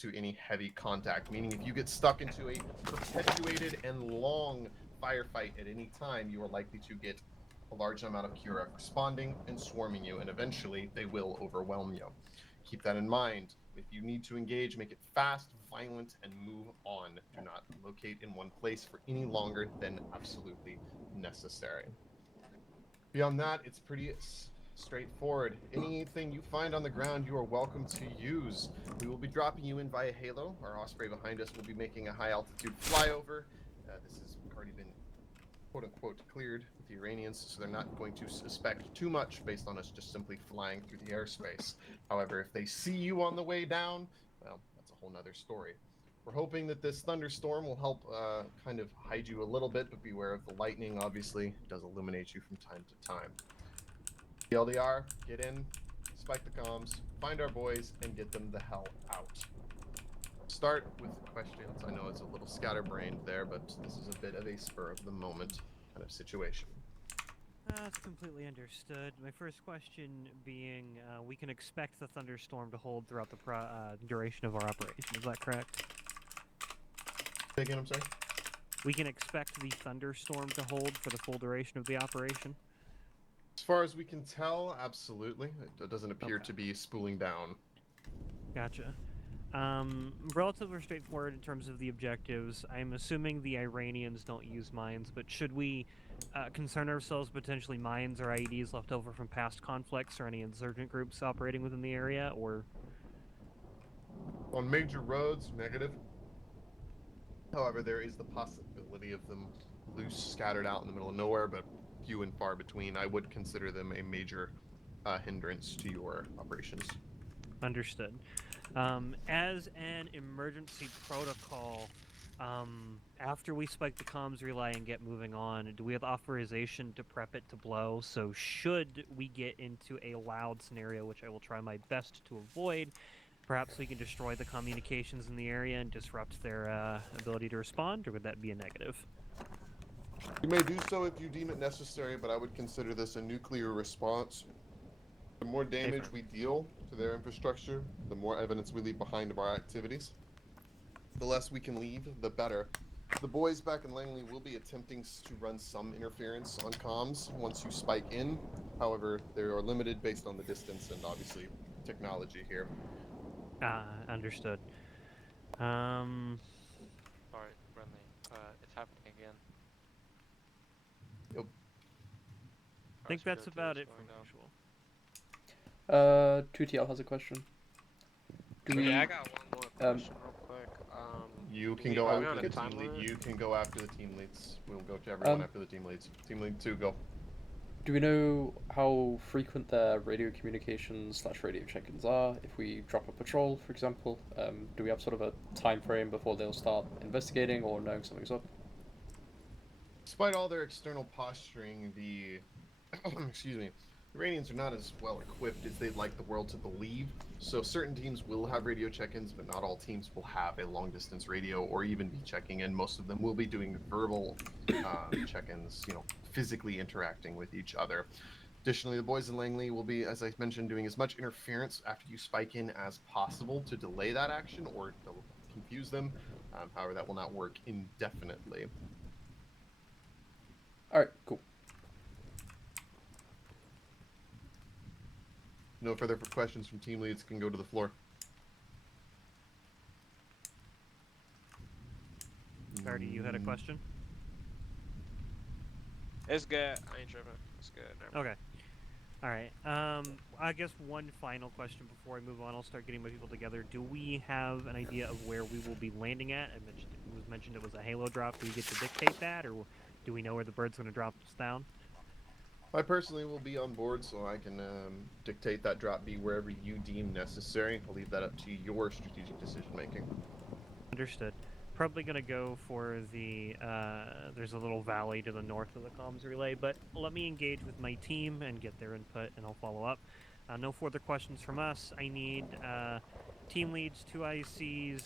exposed to any heavy contact, meaning if you get stuck into a perpetuated and long firefight at any time, you are likely to get a large amount of QRF responding and swarming you, and eventually they will overwhelm you. Keep that in mind. If you need to engage, make it fast, violent, and move on. Do not locate in one place for any longer than absolutely necessary. Beyond that, it's pretty straightforward. Anything you find on the ground, you are welcome to use. We will be dropping you in via Halo. Our Osprey behind us will be making a high altitude flyover. This has already been quote unquote cleared with the Iranians, so they're not going to suspect too much based on us just simply flying through the airspace. However, if they see you on the way down, well, that's a whole nother story. We're hoping that this thunderstorm will help kind of hide you a little bit, but beware of the lightning. Obviously, it does illuminate you from time to time. LDR, get in, spike the comms, find our boys, and get them the hell out. Start with questions. I know it's a little scatterbrained there, but this is a bit of a spur of the moment kind of situation. That's completely understood. My first question being, we can expect the thunderstorm to hold throughout the duration of our operation. Is that correct? Say again, I'm sorry? We can expect the thunderstorm to hold for the full duration of the operation? As far as we can tell, absolutely. It doesn't appear Okay. to be spooling down. Gotcha. Relatively straightforward in terms of the objectives. I'm assuming the Iranians don't use mines, but should we concern ourselves with potentially mines or IEDs left over from past conflicts or any insurgent groups operating within the area, or? On major roads, negative. However, there is the possibility of them loose, scattered out in the middle of nowhere, but few and far between. I would consider them a major hindrance to your operations. Understood. As an emergency protocol, after we spike the comms relay and get moving on, do we have authorization to prep it to blow? So should we get into a loud scenario, which I will try my best to avoid, perhaps we can destroy the communications in the area and disrupt their ability to respond, or would that be a negative? You may do so if you deem it necessary, but I would consider this a nuclear response. The more damage we deal to their infrastructure, the more evidence we leave behind of our activities. The less we can leave, the better. The boys back in Langley will be attempting to run some interference on comms once you spike in. However, they are limited based on the distance and obviously technology here. Understood. Alright, Brenly, it's happening again. Yep. I think that's about it for usual. 2TL has a question. Yeah, I got one more question real quick. You can go after the team lead. You can go after the team leads. We'll go to everyone after the team leads. Team lead 2, go. Do we know how frequent their radio communications / radio check-ins are? If we drop a patrol, for example, do we have sort of a time frame before they'll start investigating or knowing something's up? Despite all their external posturing, the excuse me, Iranians are not as well equipped as they'd like the world to believe. So certain teams will have radio check-ins, but not all teams will have a long-distance radio or even be checking in. Most of them will be doing verbal check-ins, physically interacting with each other. Additionally, the boys in Langley will be, as I mentioned, doing as much interference after you spike in as possible to delay that action or to confuse them. However, that will not work indefinitely. Alright, cool. No further questions from team leads, can go to the floor. Cardi, you had a question? It's good. I ain't tripping. It's good. Okay. Alright. I guess one final question before I move on. I'll start getting my people together. Do we have an idea of where we will be landing at? It was mentioned it was a Halo drop. Do we get to dictate that, or do we know where the bird's going to drop us down? I personally will be on board, so I can dictate that drop be wherever you deem necessary. I'll leave that up to your strategic decision making. Understood. Probably going to go for the, there's a little valley to the north of the comms relay, but let me engage with my team and get their input, and I'll follow up. No further questions from us. I need team leads, 2 ICs,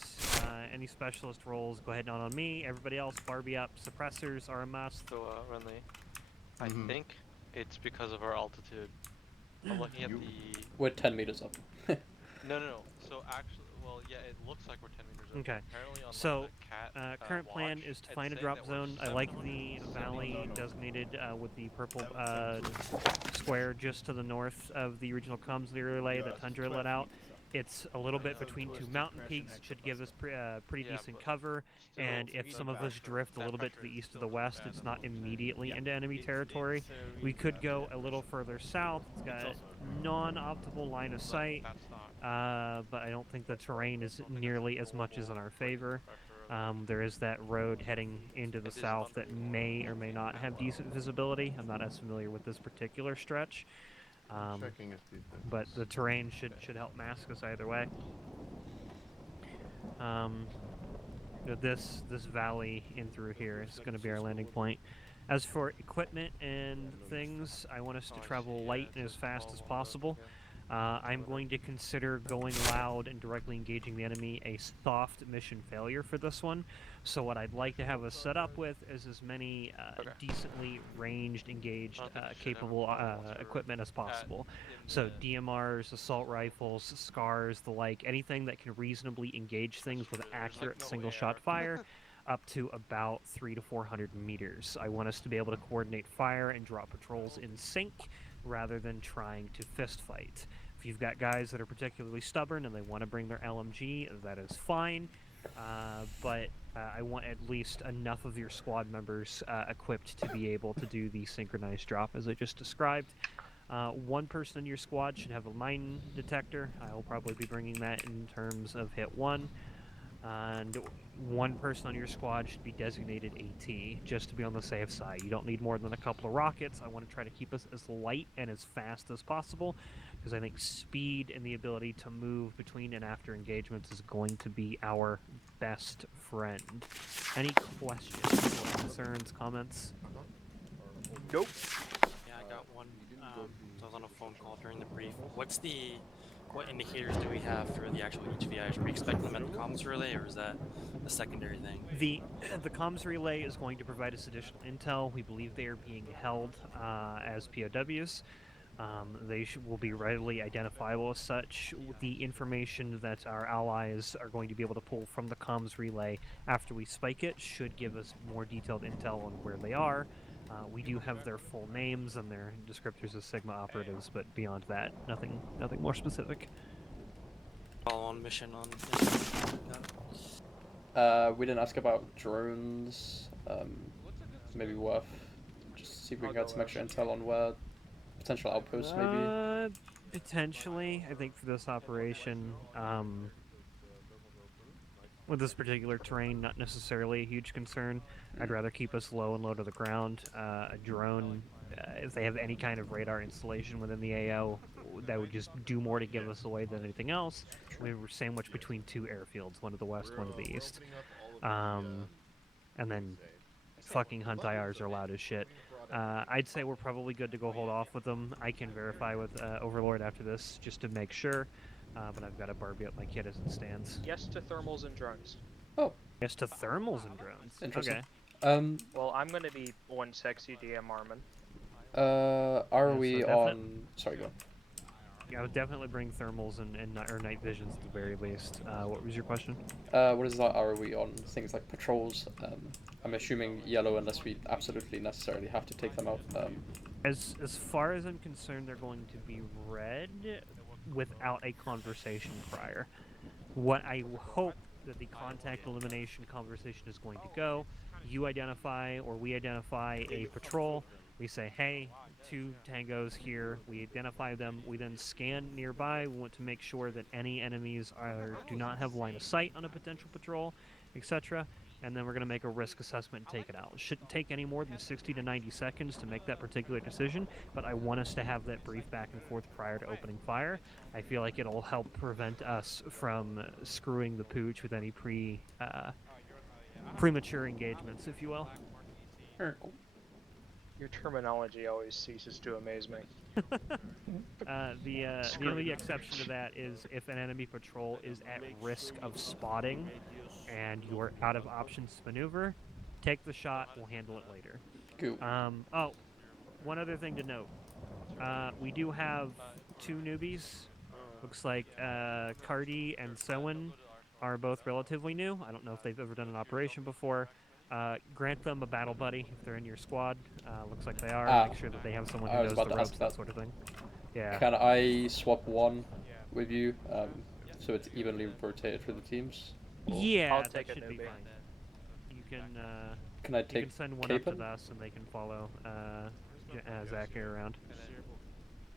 any specialist roles, go ahead and on me. Everybody else, Barbie up. Suppressors are a must. So, Renly, I think it's because of our altitude. I'm looking at the... We're 10 meters up. No. So actually, well, yeah, it looks like we're Okay. Apparently on So, like the cat current plan watch, is to it's find a saying drop that we're zone. I 7 like over the 7 valley over. designated with the purple square just to the north of the original comms relay that Tundra let out. It's a little bit between two mountain peaks. It should give us pretty Yeah, decent but cover. still, And if some of us drift a little bit to the east or the west, it's not immediately into enemy territory. We could go a little further south. It's got non-optimal line of sight. That's not. But I don't think the terrain is nearly as much as in our favor. There is that road heading into the south that may or may not have decent visibility. I'm not as familiar with this particular stretch, Checking if these but the terrain should help mask us either way. This valley in through here is going to be our landing point. As for equipment and things, I want us to travel light and as fast as possible. I'm going to consider going loud and directly engaging the enemy a soft mission failure for this one. So what I'd like to have us set up with is as many decently ranged, engaged, capable equipment as possible. So DMRs, assault rifles, SCARs, the like, anything that can reasonably engage things with accurate single-shot fire. Up to about 300 to 400 meters. I want us to be able to coordinate fire and drop patrols in sync rather than trying to fist fight. If you've got guys that are particularly stubborn and they want to bring their LMG, that is fine. But I want at least enough of your squad members equipped to be able to do the synchronized drop as I just described. One person in your squad should have a mine detector. I will probably be bringing that in terms of hit 1. And one person on your squad should be designated AT, just to be on the safe side. You don't need more than a couple of rockets. I want to try to keep us as light and as fast as possible, because I think speed and the ability to move between and after engagements is going to be our best friend. Any questions, or concerns, comments? Nope. Yeah, I got one. So I was on a phone call during the brief. What indicators do we have for the actual HVIs? Are we expecting them at the comms relay, or is that a secondary thing? The comms relay is going to provide us additional intel. We believe they are being held as POWs. They will be readily identifiable as such. The information that our allies are going to be able to pull from the comms relay after we spike it should give us more detailed intel on where they are. We do have their full names and their descriptors as Sigma operatives, but beyond that, nothing more specific. Follow-on mission on. We didn't ask about drones. Maybe worth just see if we can get some extra intel on where potential outposts maybe. Potentially, I think for this operation, with this particular terrain, not necessarily a huge concern. I'd rather keep us low and low to the ground. A drone, if they have any kind of radar installation within the AO, that would just do more to give us away than anything else. We were sandwiched between two airfields, one to the west, one to the east. And then fucking hunt IRs are loud as shit. I'd say we're probably good to go hold off with them. I can verify with Overlord after this just to make sure. But I've got to Barbie up my kit as it stands. Yes to thermals and drones. Oh. Yes to thermals and drones. Interesting. Okay. Well, I'm gonna be one sexy DM Armin. Are we on? Sorry, go on. Yeah, I would definitely bring thermals and or night visions at the very least. What was your question? What is that? Are we on things like patrols? I'm assuming yellow unless we absolutely necessarily have to take them out. As far as I'm concerned, they're going to be red without a conversation prior. What I hope that the contact elimination conversation is going to go, you identify or we identify a patrol, we say, hey, 2 tangos here, we identify them, we then scan nearby, we want to make sure that any enemies do not have line of sight on a potential patrol, etc., and then we're going to make a risk assessment and take it out. It shouldn't take any more than 60 to 90 seconds to make that particular decision, but I want us to have that brief back and forth prior to opening fire. I feel like it'll help prevent us from screwing the pooch with any premature engagements, if you will. Your terminology always ceases to amaze me. The only exception to that is if an enemy patrol is at risk of spotting and you're out of options to maneuver, take the shot, we'll handle it later. Cool. Oh, one other thing to note. We do have 2 newbies. Looks like Cardi and Sowen are both relatively new. I don't know if they've ever done an operation before. Grant them a battle buddy if they're in your squad. Looks like they are. Ah, Make sure that they have someone I who was knows about the to ropes, ask that that. sort of thing. Yeah. Can I swap one with you, so it's evenly rotated through the teams? Yeah, I'll that take a should be newbie. fine. You can Can I you take can send one up Capon? to us and they can follow Zach here around.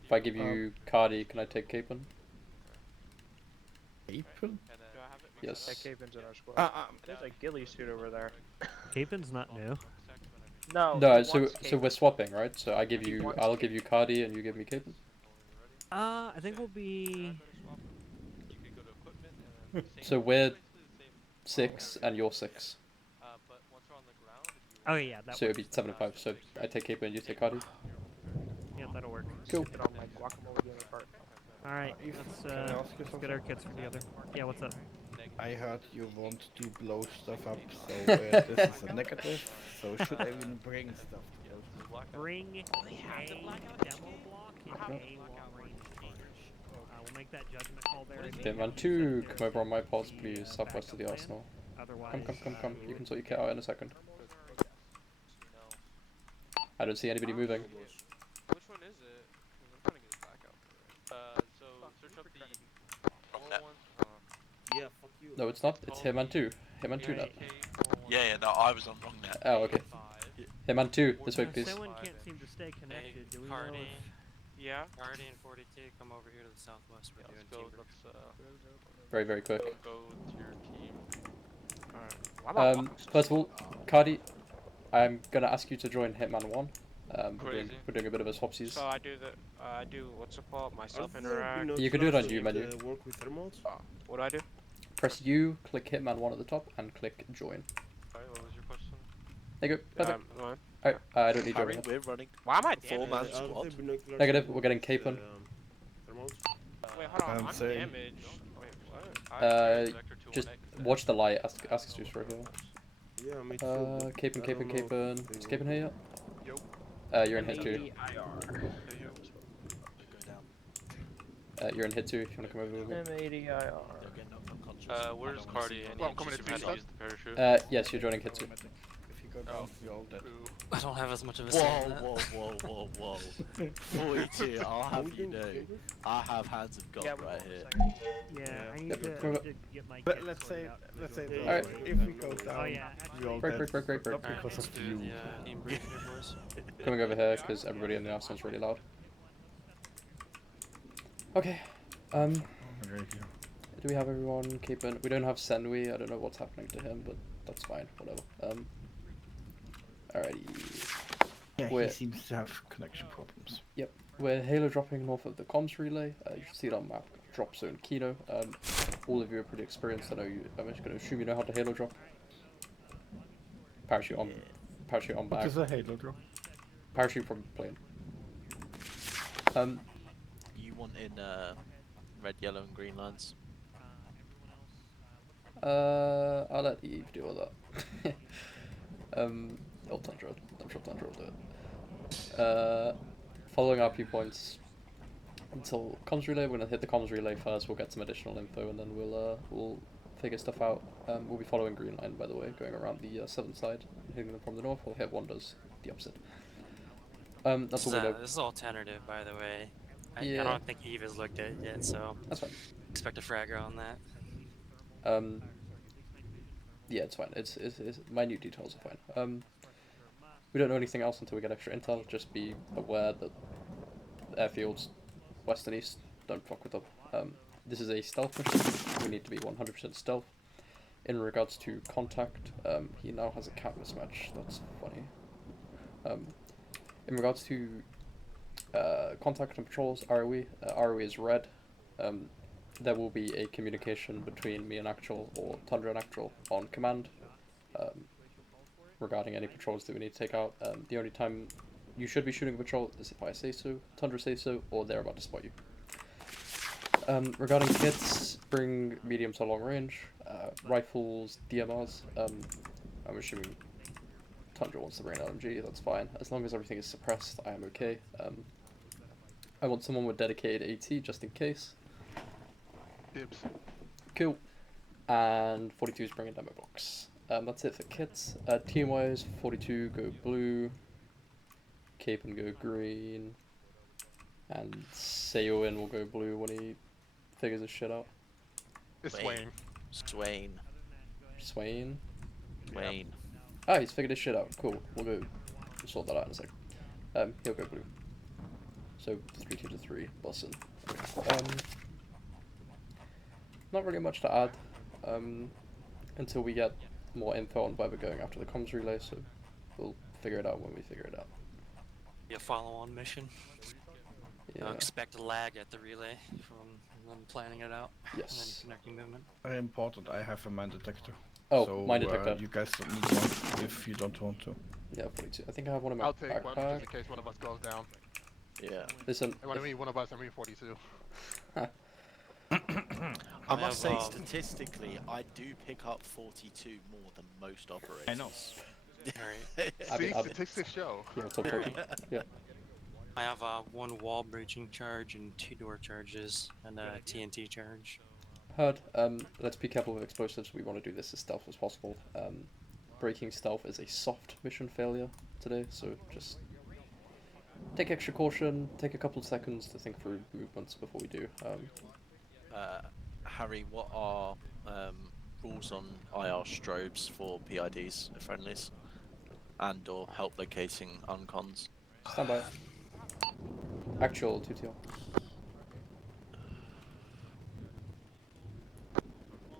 If I give you Cardi, can I take Capon? Apron? Yes. Capen's in our squad. There's a ghillie suit over there. Capen's not new. No. No, he so wants so we're Capen. swapping, right? So I give He you, wants I'll give you Cardi, and you give me Capon. I think we'll be. So we're 6 and you're 6. Oh yeah, that So it'd works. be 7 and 5. So I take Capon, you take Cardi. Yeah, that'll work. Cool. Get on my guacamole gamer cart. All right, If- let's can I ask you let's something? get our kits together. Yeah, what's up? I heard you want to blow stuff up, so this is a negative. So should I even bring stuff to blow? Bring a demo block in a long range cage. We'll make that judgment call there. Okay, man, 2, come over on my pods, please, southwest of the arsenal. Otherwise, Come. You can sort your kit out in a second. I don't see anybody moving. Which one is it? 'Cause I'm trying to get it back out for it. So search up the yellow one. Yeah, fuck you. No, it's not. It's him and 2. Him and 2 now. Yeah, no, I was on wrong there. Oh, okay. Him and 2. This way, please. Someone can't seem to stay connected. Do we know Cardi, if... Yeah. Cardi and 42, come over here to the southwest. We're doing Let's go. teamwork. Very, very quick. Go to your team. First of all, Cardi, I'm gonna ask you to join Hitman 1. Crazy. We're doing a bit of a swapsies. So I do the what's it called? Myself Are there interact. no You can do it on trust you in menu. the work with thermals? What do I do? Press U, click Hitman 1 at the top, and click join. Alright, what was your question? There you go. Perfect. What? Alright, I don't need your Harry, help. we're running Why am I a damaged? four-man Wait, squad. Negative, we're getting Capon. Thermals? hold on. I'm saying- damaged. Wait, what? Just watch the light, ask us to for here. Yeah, me too. Capon. I don't know if they Is will. Capon here Yo. yet? You're in hit 2. You're in hit 2 if you wanna come over with me. M80IR. Where's Cardi? And Well, you coming teach to him how me, to use the parachute. Yes, you're joining hit 2. If you go down, you're all dead. I don't have as much of a say in that. Whoa. 42, I'll have you know. I have hands of God Yeah, right one here. second. Yeah, I need Yep, to, come up. get my But kit let's sorted say, out. let's say Maybe- Alright. if we go down, Oh yeah, you're all Break. dead. Break. Not Alright, because let's of do you. the team brief here, boys. Coming over here because everybody in the arsenal's really loud. Okay. Do we have everyone keeping? We don't have Senwi. I don't know what's happening to him, but that's fine. Whatever. Alrighty. Yeah, Where- he seems to have connection problems. Yep. We're halo dropping north of the comms relay. You should see it on map. Drop zone Kino. All of you are pretty experienced. I'm just going to assume you know how to halo drop. Parachute on. Parachute on What back. is a halo drop? Parachute from plane. You want in red, yellow, and green lines? I'll let Eve deal with that. Old Tundra. I'm sure Tundra will do it. Following our P points until comms relay. We're gonna hit the comms relay first. We'll get some additional info, and then we'll figure stuff out. We'll be following green line, by the way, going around the southern side, hitting them from the north. We'll hit wonders the opposite. That's all we know. This is all tentative, by the way. I Yeah. don't think Eve has looked at it yet, so That's fine. expect a fragger on that. Yeah, it's fine. It's minute details are fine. We don't know anything else until we get extra intel. Just be aware that airfields, west and east, don't fuck with them. This is a stealth mission. We need to be 100% stealth. In regards to contact, he now has a cat mismatch. That's funny. In regards to contact and patrols, ROE is red. There will be a communication between me and Actual, or Tundra and Actual, on command regarding any patrols that we need to take out. The only time you should be shooting a patrol is if I say so, Tundra says so, or they're about to spot you. Regarding kits, bring medium to long range, rifles, DMRs. I'm assuming Tundra wants to bring an LMG, that's fine. As long as everything is suppressed, I am okay. I want someone with dedicated AT just in case. Dibs. Cool. and 42 is bringing demo box. That's it for kits. Team-wise, 42 go blue, Capen go green, and Seoin will go blue when he figures his shit out. It's Swain. Swain. Swain? Wayne. Ah, he's figured his shit out. Cool. We'll sort that out in a sec. He'll go blue. So 3 2 to 3, Boston. Not really much to add. Until we get more info on where we're going after the comms relay, so we'll figure it out when we figure it out. Be a follow-on mission. Yeah. Expect a lag at the relay from them planning it out. Yes. And then connecting movement. Very important, I have a mine detector. Oh, so, mine detector. You guys don't need one if you don't want to. Yeah, 42. I think I have one in my I'll take one backpack. just in case one of us goes down. Yeah. Listen. And when I mean one of us, I mean 42. I must say, have, statistically, I do pick up 42 more than most operators. I know. Alright. See, statistics show. Yeah, top 40. Yeah. I have one wall breaching charge and 2 door charges and a TNT charge. Heard. Let's be careful with explosives. We want to do this as stealth as possible. Breaking stealth is a soft mission failure today, so just take extra caution, take a couple of seconds to think through movements before we do. Harry, what are rules on IR strobes for PIDs, friendlies, and or help locating uncons? Stand by. Actual 2TL.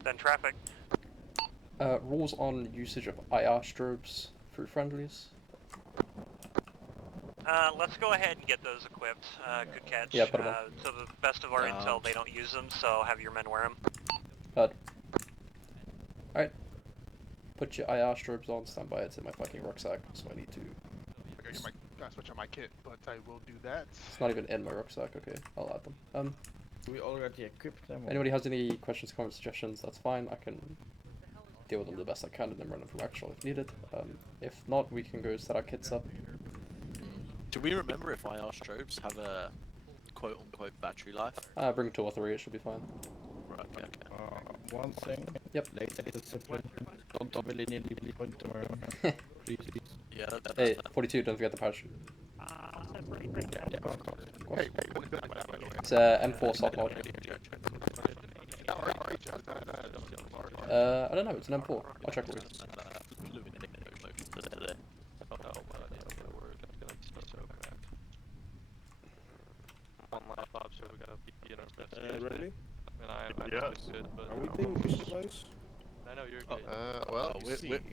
Then traffic. Rules on usage of IR strobes through friendlies. Let's go ahead and get those equipped. Good catch. Yeah, put 'em on. To the best of our intel, they don't use them, so have your men wear them. Heard. Alright. Put your IR strobes on, stand by. It's in my fucking rucksack, so I need to... Gotta switch on my kit, but I will do that. It's not even in my rucksack, okay. I'll add them. We already equipped them. Anybody has any questions, comments, suggestions, that's fine. I can deal with them the best I can and then run them from actual if needed. If not, we can go set our kits up. Do we remember if IR strobes have a quote-unquote battery life? Bring 2 or 3, it should be fine. Right, okay. One thing. Yep. Later discipline. Don't really need to point them around. Please. Yeah, Hey, 42, don't forget the parachute. Hey, It's M4 soft mod. I don't know, it's an M4. I'll check it. Ready? Yeah. Are we being visualized? I know you're good. Well,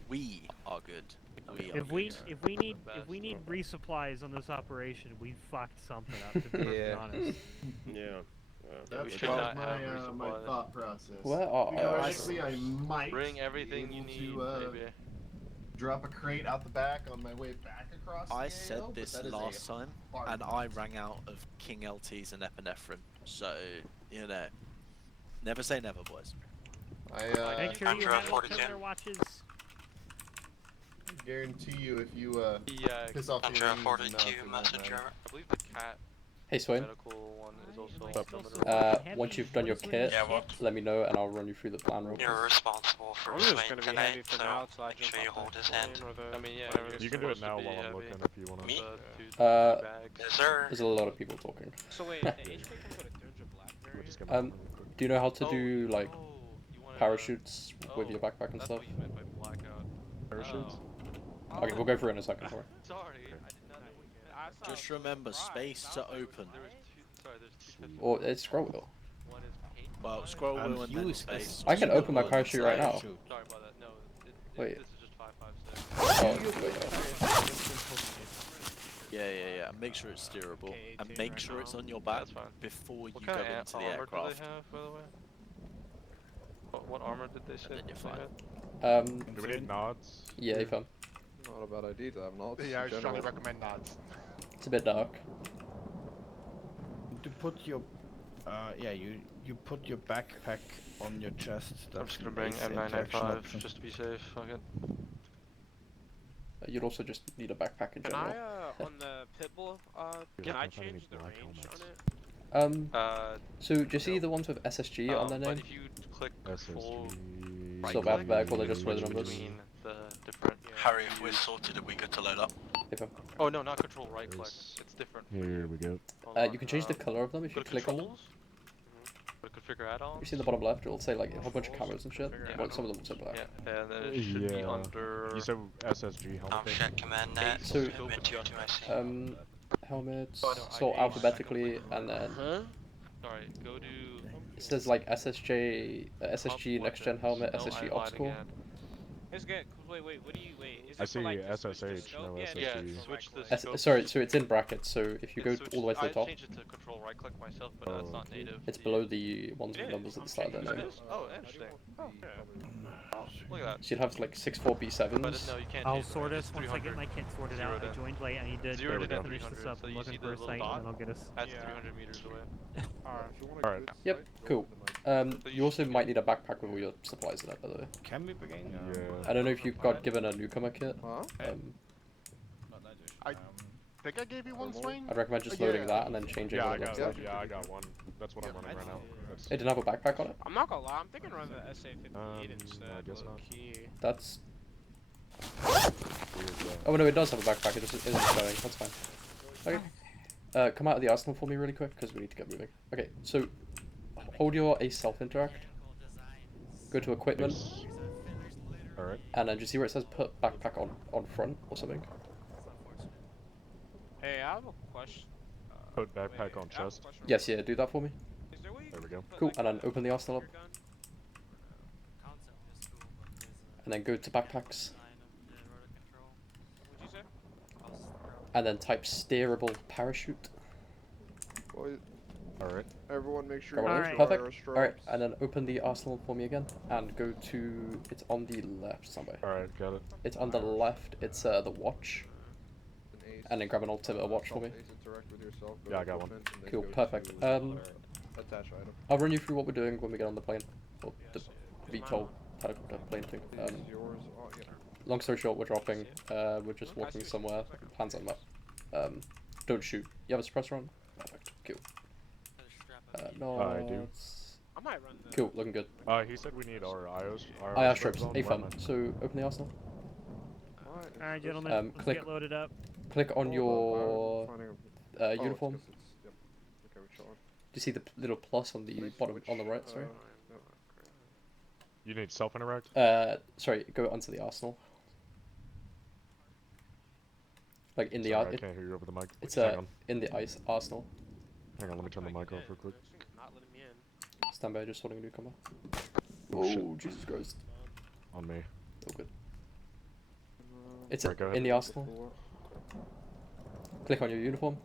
we are good. If we need resupplies on this operation, we fucked something up. To be perfectly honest. Yeah. that's should not have my resupplies. thought process. Where are Theoretically, I might Bring everything you need, baby. drop a crate out the back on my way back across. I the said AO, but this that is last a time, hard and I rang out of King LTs and epinephrine. So, you know, never say never, boys. Make sure you have killer watches. Guarantee you, if you piss off the Andrea Marines 42 enough, it won't messenger. matter. I believe the cat Hey Swain, medical one is also once you've done your kit, Yeah, what? let me know and I'll run you through the plan real quick. You're responsible for I'm just Swain gonna be tonight, handy for so now, so I make can sure you pop hold that his hand. coin or the- I mean, yeah, whatever. you're You can do it supposed to now be while I'm heavy. looking if you want to. Me? Bags. Yes, sir. There's a lot of people talking. So wait, the HP comes with a Tunja Blackberry? Do you know how to do like You wanna, parachutes with your backpack and that's stuff? what you meant by blackout. Parachutes? Okay, we'll go through it in a second. Sorry. Sorry, I did not know what you meant. Just remember, space to open. There was two, sorry, there's two types of Or it's scroll wheel. one is paint. Well, scroll wheel and then use space. I can open my Just parachute right now. Sorry about that. No, Wait. this is just 556. Oh, wait. Yeah. And make sure it's steerable, Okay, and two make right sure now. it's on your back That's fine. before you What go kind of into the armor aircraft. do they have, by the way? What armor did they say? then you're they fine. had? Do we need nods? Yeah, you found. Not a bad idea to have nods. Yeah, I in strongly general. recommend nods. It's a bit dark. To put your, you put your backpack on your chest. I'm That's just gonna the bring base interaction M995 option. just to be safe. Fuck it. You'd also just need a backpack in Can general. I, on the Pitbull, can I change the range on it? So do you see the ones with SSG on their But name? if you click SSG. full So back, or they just roll the numbers? between the different. Harry, if we're sorted, are we good to load up? Oh no, not control right click. It's different. Here we go. You can change the color of them if you click on them. Go to configure add-ons. You see in the bottom left, it'll say like a whole bunch of cameras and shit. Well, some of them will say black. Yeah, and then it should be under. You said SSG helmet. Check command net. So, to helmets, sort alphabetically, and then Sorry, go to. it says like SSG next gen helmet, SSG obstacle. It's good. Wait, what do you Is I it see for, like, the SSH, scope? no Yeah, SSG. Switch the scope. Sorry, so it's in brackets. So if you go all the way to the top, I changed it to control right click myself, but that's not native. it's below the ones with numbers at the start there. It No. is? Oh, interesting. Oh, look at that. So you'd have like 64B7s. But no, you can't. I'll change it. sort It's us once I get 300. my kit sorted out. I joined late. I need to Zero to finish 300, this up. so I'm you looking see for the a little site, dot? and then I'll get us. That's 300 meters away. Alright. Yep, cool. You also might need a backpack with all your supplies in it, by the way. Can we begin? Yeah. I don't know if you've got given a newcomer kit. Huh? I think I gave you one, Swain? I'd recommend just loading that and then changing Yeah, what it looks like. I got one. That's what I'm running right now. That's, It didn't have a backpack on it? I'm not gonna lie, I'm thinking run the SA-58 instead. I guess not. Key. That's... weird, Oh no, it does have a backpack, it just isn't showing, that's fine. Okay. Come out of the arsenal for me really quick, because we need to get moving. Okay, so... Hold your A self-interact. Go to equipment. Alright. And then do you see where it says put backpack on front or something? Hey, I have a question. Put backpack on chest. Yes, yeah, do that for me. Is there a way you There we go. Cool, and then open the arsenal up. And then go to backpacks. What'd you say? And then type steerable parachute. Alright. Everyone make sure Go you on, wear perfect. straps. Alright, and then open the arsenal for me again. And go to... It's on the left somewhere. Alright, got it. It's on the left, it's the watch. And then grab an altimeter watch for me. Yeah, I got one. Cool, perfect. Attach item. I'll run you through what we're doing when we get on the plane. Or the VTOL helicopter plane thing. Long story short, we're dropping. We're just walking somewhere. Hands on map. Don't shoot. You have a suppressor on? Perfect. Cool. No. I do. I might run the... Cool, looking good. He said we need our IOS. IR strips, A-fun. So open the arsenal. Alright, gentlemen, let's click get loaded up. Click on your uniform. Okay, we're chilling. Do you see the little plus on the bottom, on the right? Sorry. You need self-interact? Sorry, go onto the arsenal. Like in the Sorry, I can't hear you over the mic. It's Hang on. in the arsenal. Hang on, let me turn the mic off real quick. Not letting me in. Stand by, just holding a newcomer. Oh, shit. Jesus Christ. On me. Oh good. It's Right, go ahead. in the arsenal. Click on your uniform.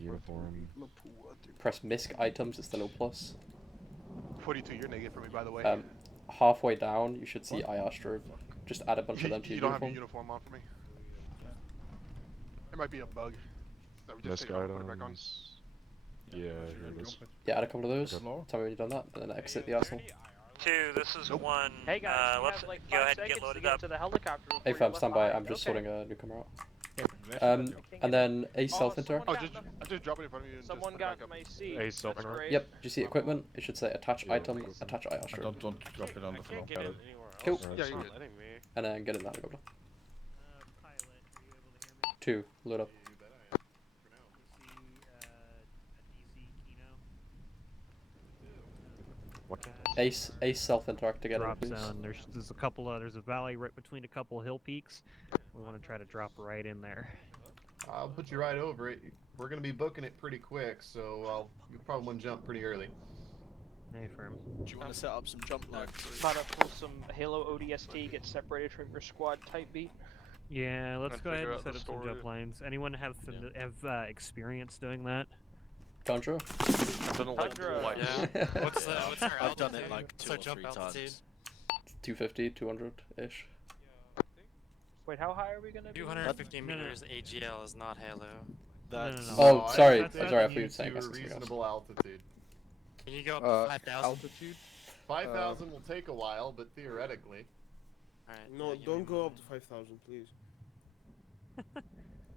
Uniform. Press misc items, it's the little plus. 42, you're negative for me, by the way. Halfway down, you should see IR strobe. Just add a bunch of them to your You don't have your uniform. uniform on for me. It might be a bug. No, we just Misc take it off and put it back on. items. Yeah, here it is. Yeah, add a couple of those. Okay. Tell me when you've done that, and then exit the arsenal. 2, this is 1. Hey guys, you let's have like go 5 ahead and seconds get loaded to get up. to the helicopter before Hey you're fam, left stand by, behind. I'm just Okay. sorting a newcomer out. And then a self-interact. Oh, just drop it in front of you and Someone just put it got back up. my seat. A That's self-interact. great. Yep, do you see equipment? It should say attach item, attach IR I strobe. don't want to drop it on the floor. Can't get in anywhere else. Cool. Yeah, It's you're not good. letting me. And then get in the helicopter. Pilot, are you able to hear me? 2, load up. See, a DC Kino. What? Ace self-interact together, Drop please. zone. There's a couple there's a valley right between a couple hill peaks. We want to try to drop right in there. I'll put you right over it. We're gonna be booking it pretty quick, so you probably want to jump pretty early. Hey, firm. Do you want to set up some jump lines? About to pull some Halo ODST, get separated from your squad type beat. Yeah, let's And go ahead figure and out set the up some story. jump lines. Anyone have experience doing that? Contra? I've done it like Tundra. twice. Yeah. What's our I've done altitude? it like What's 2 our or jump 3 altitude? times. 250, 200-ish. Wait, how high are we gonna be? 250 No, no. meters AGL is not Halo. That's no. Oh, No, sorry, that's I'm sorry, I thought setting you were saying to a something else. reasonable altitude. Can you go up to 5,000? Altitude? 5,000 will take a while, but theoretically. Alright, No, yeah, give don't me go one. up to 5,000, please.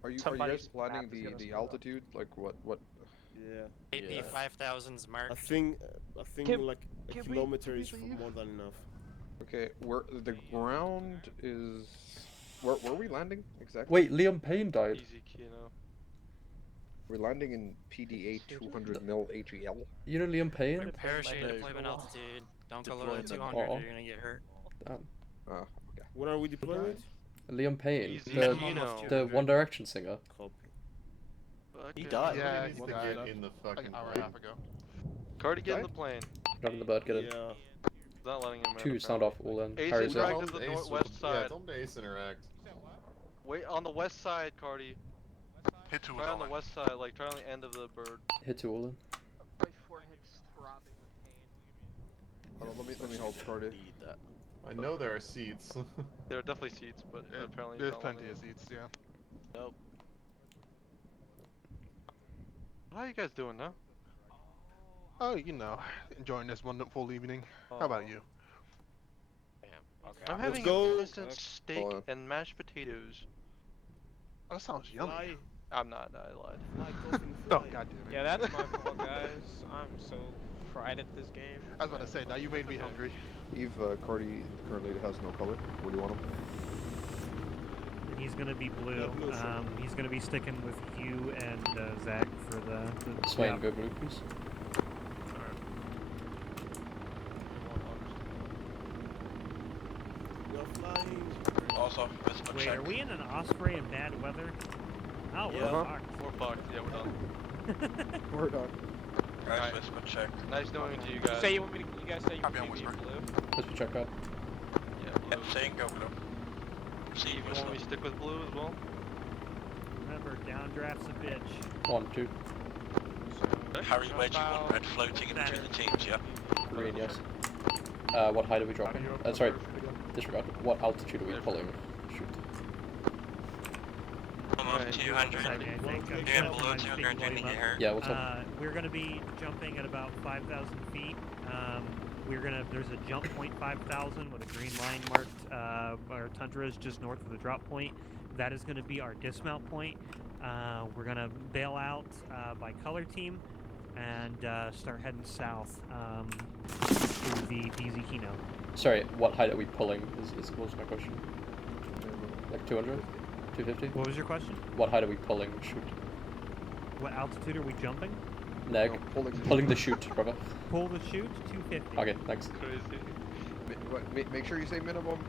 Are you Somebody's guys planning map is gonna the screw up. altitude? Like what Yeah. AP Yeah. 5000's marked. I think Can- like a can kilometer we is leave? more than enough. Okay, where the ground is. Where are we landing exactly? Wait, Liam Payne died. Easy Kino. We're landing in PDA 200 mil AGL. You know Liam Payne? Parachute No. deployment altitude. Don't go lower than Deployment. 200 Uh-oh. or you're gonna get hurt. Okay. What are we deploying it? Liam Payne, Easy the Kino. the One Direction singer. Copy. He died. Yeah, Needs he to died get in the like fucking an hour and a plane. half ago. Cardi, get in Died? the plane. Driving the bird, get in. Yeah. It's not letting him in. 2 sound off, all in. Ace Harry's interact in. to the Ace northwest will- Yeah, side. tell him to ace interact. Wait on the west side, Cardi. Hit 2 Try on the west side, like try on the end of the bird. Hit 2 all in. My forehead's throbbing with pain. Hold on, let me hold Cardi. Need that. I know there are seats. There are definitely seats, but apparently There's not plenty letting of it. seats, yeah. Nope. How are you guys doing now? Oh, you know, enjoying this wonderful evening. How about you? I'm Let's having go. a instant steak Hold on. and mashed potatoes. Oh, that sounds yummy. Fly. I'm not, I lied. Fly, Dolphin, Oh, fly. god damn it. Yeah, that's my fault, guys. I'm so fried at this game. I was about to say, now you made me hungry. Eve, Cardi currently has no color. Where do you want him? He's gonna be blue. Yeah, blue, sure. He's gonna be sticking with you and Zach for the Swain, yeah. go blue, please. You're flying. Also, let's go Wait, check. are we in an osprey in bad weather? Oh, we're Yeah. fucked. We're fucked, yeah, we're done. We're done. Guys, Alright. let's go check. Nice knowing to you guys. Say you want me to, you guys say you want Copy me on to be whisper. blue? Let's be check out. Yeah, Yeah, blue. saying go blue. See Steve, you want me to stick with blue as well? Remember, downdraft's a bitch. 1, 2. Harry, where do you want red floating in between the teams, yeah? Green, yes. What height are we dropping? Sorry, disregard. What altitude are we pulling? Shoot. Almost Alright. 200. I think You're Sheldon below might 200 speak and you're gonna volume get up. hurt. Yeah, what's up? We're gonna be jumping at about 5,000 feet. There's a jump point 5,000 with a green line marked. Our tundra is just north of the drop point. That is gonna be our dismount point. We're gonna bail out by color team and start heading south through the DZ Kino. Sorry, what height are we pulling? What was my question? Like 200? 250? What was your question? What height are we pulling? Shoot. What altitude are we jumping? Neg. Pulling the shoot, brother. Pull the chute, 250. Okay, thanks. Crazy. Make sure you say minimum.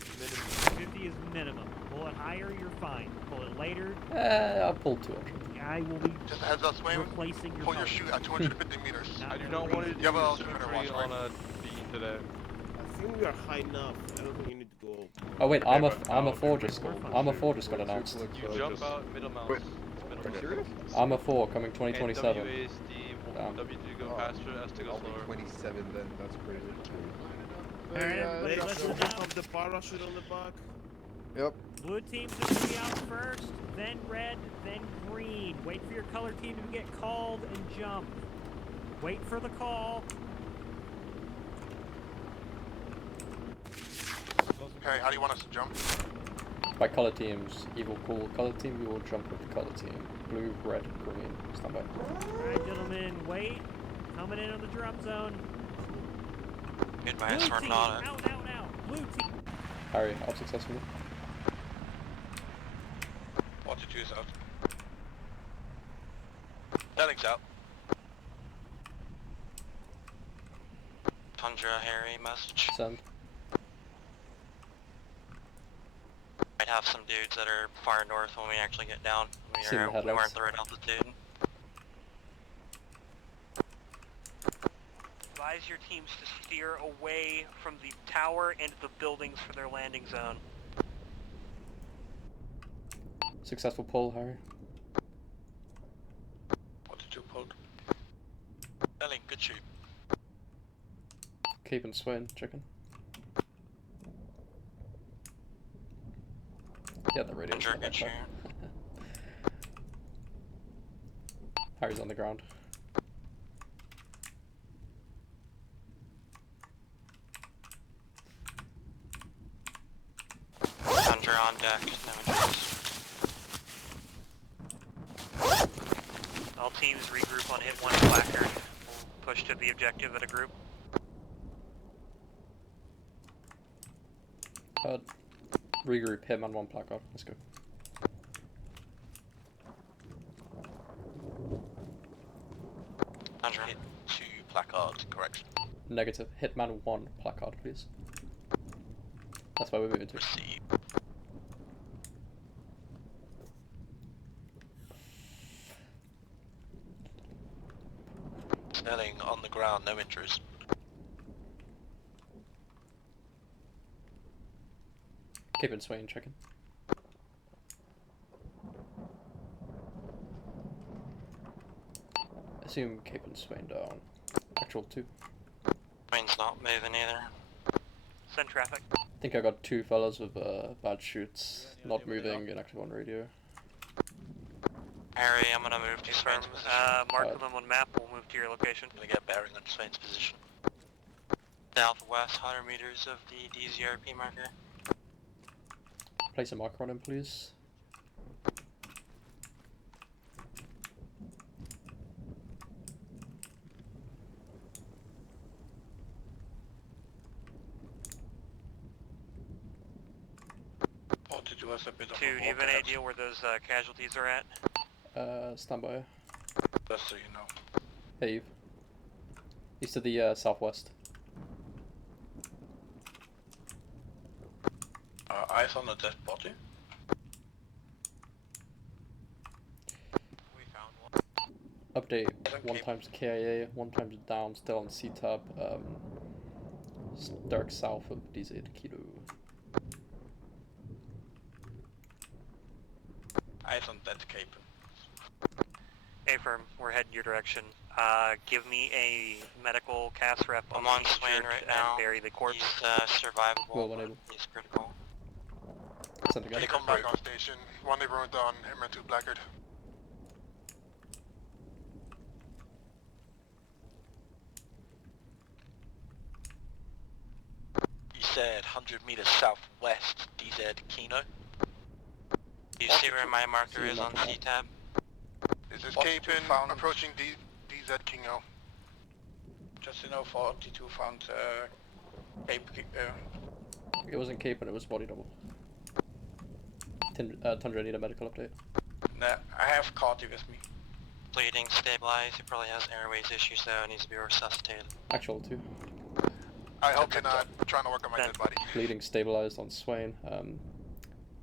250 is minimum. Pull it higher, you're fine. Pull it later, I'll pull 200. I will be Just a heads up, Swain. replacing your Pull your bumper. chute at 250 meters. I do not want to do You have a symmetry altimeter watch, on a beam today. I think we are high enough. I don't think you need to go. Oh wait, armor but- 4 just Armor 4 just got Wait, announced. let's, You jump just- out, middle mouse. Wait, Middle Are you mouse. serious? Armor 4 coming And 2027. WASD, Damn. W to go Oh, faster, S to go I'll be slower. 27 then. That's crazy. Alright, everybody, Let's listen go up. have the parachute on the back. Yep. Blue team's gonna be out first, then red, then green. Wait for your color team to get called and jump. Wait for the call. Harry, how do you want us to jump? By color teams, evil cool color team, we will jump with the color team. Blue, red, green. Stand by. Alright, gentlemen, wait. Coming in on the drum zone. Good Blue man, team, swerving on it. out. Blue team. Harry, out successfully. Altitude's out. Landing's out. Tundra, Harry, message. Send. Might have some dudes that are far north when we actually get down. We Seen the weren't headlights. the right altitude. Advise your teams to steer away from the tower and the buildings for their landing zone. Successful pull, Harry. Altitude pulled. Ellie, good shoot. Keep and Swain, chicken. Yeah, the radio's Sure, not good that far. Harry's on the ground. Tundra on deck. No teams regroup on hit 1 placard. We'll push to the objective at a group. Regroup, hitman 1 placard. Let's go. Hit 2 placard, correct. Negative. Hitman 1 placard, please. That's why we're moving to. Receive. Snelling on the ground, no intrusion. Cape and Swain checking. Assume Cape and Swain down. Actual 2. Mine's not moving either. Send traffic. I think I got 2 fellas with bad shoots, not moving, inactive on radio. Harry, I'm gonna move to Swain's position. Mark them on map, we'll move to your location. Gonna get bearing on Swain's position. Southwest 100 meters of the DZRP marker. Place a marker on him, please. To do us a bit of Do you have an idea where those casualties are at? Stand by. Just so you know. Hey, Eve. East of the southwest. Eyes on the dead body. We found one. Update. 1 times KIA, 1 times down, still on C-tab. Dark south of DZ Kilo. Eyes on dead Cape. A-firm, we're heading your direction. Give me a medical cast rep I'm on Swain injured right and now. bury the corpse. He's survivable, Well, but unable. he's critical. Send again. They come back on station. One they ruined on Hitman 2 placard. You said 100 meters southwest, DZ Kino. Do you see where my marker is on C-tab? Is this What's Cape the in found- approaching DZ Kingo? Just to know, 42 found Cape. It wasn't Cape and it was body double. Tundra, need a medical update. Nah, I have Carty with me. Bleeding, stabilized. He probably has airways issues though. Needs to be resuscitated. Actual 2. I hope you're not trying to work on my dead body. Bleeding stabilized on Swain.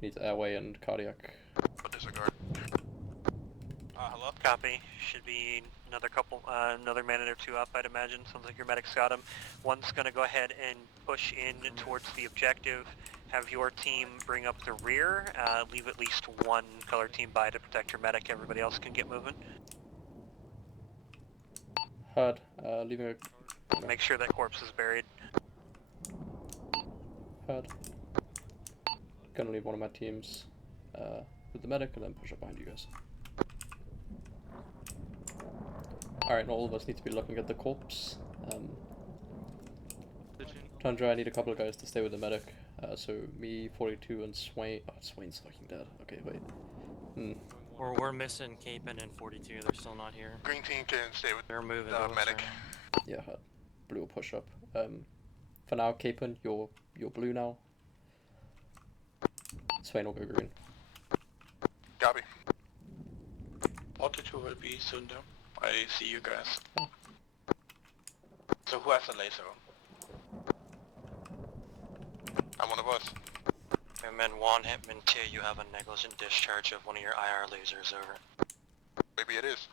Needs airway and cardiac. But disregard. Hello? Copy. Should be another minute or 2 up, I'd imagine. Sounds like your medic's got him. One's gonna go ahead and push in towards the objective. Have your team bring up the rear. Leave at least 1 color team by to protect your medic. Everybody else can get moving. Heard. Leaving a... Make sure that corpse is buried. Heard. Gonna leave one of my teams with the medic and then push up behind you guys. Alright, and all of us need to be looking at the corpse. Tundra, I need a couple of guys to stay with the medic. So me, 42, and Swain. Oh, Swain's fucking dead. Okay, wait. We're missing Capon and 42. They're still not here. Green team can stay with They're moving. the medic. Yeah, heard. Blue will push up. For now, Capon, you're blue now. Swain will go green. Copy. 42 will be soon though. I see you guys. So who has a laser on? I'm one of us. Hitman 1, Hitman 2, you have a negligent discharge of one of your IR lasers, over. Maybe it is.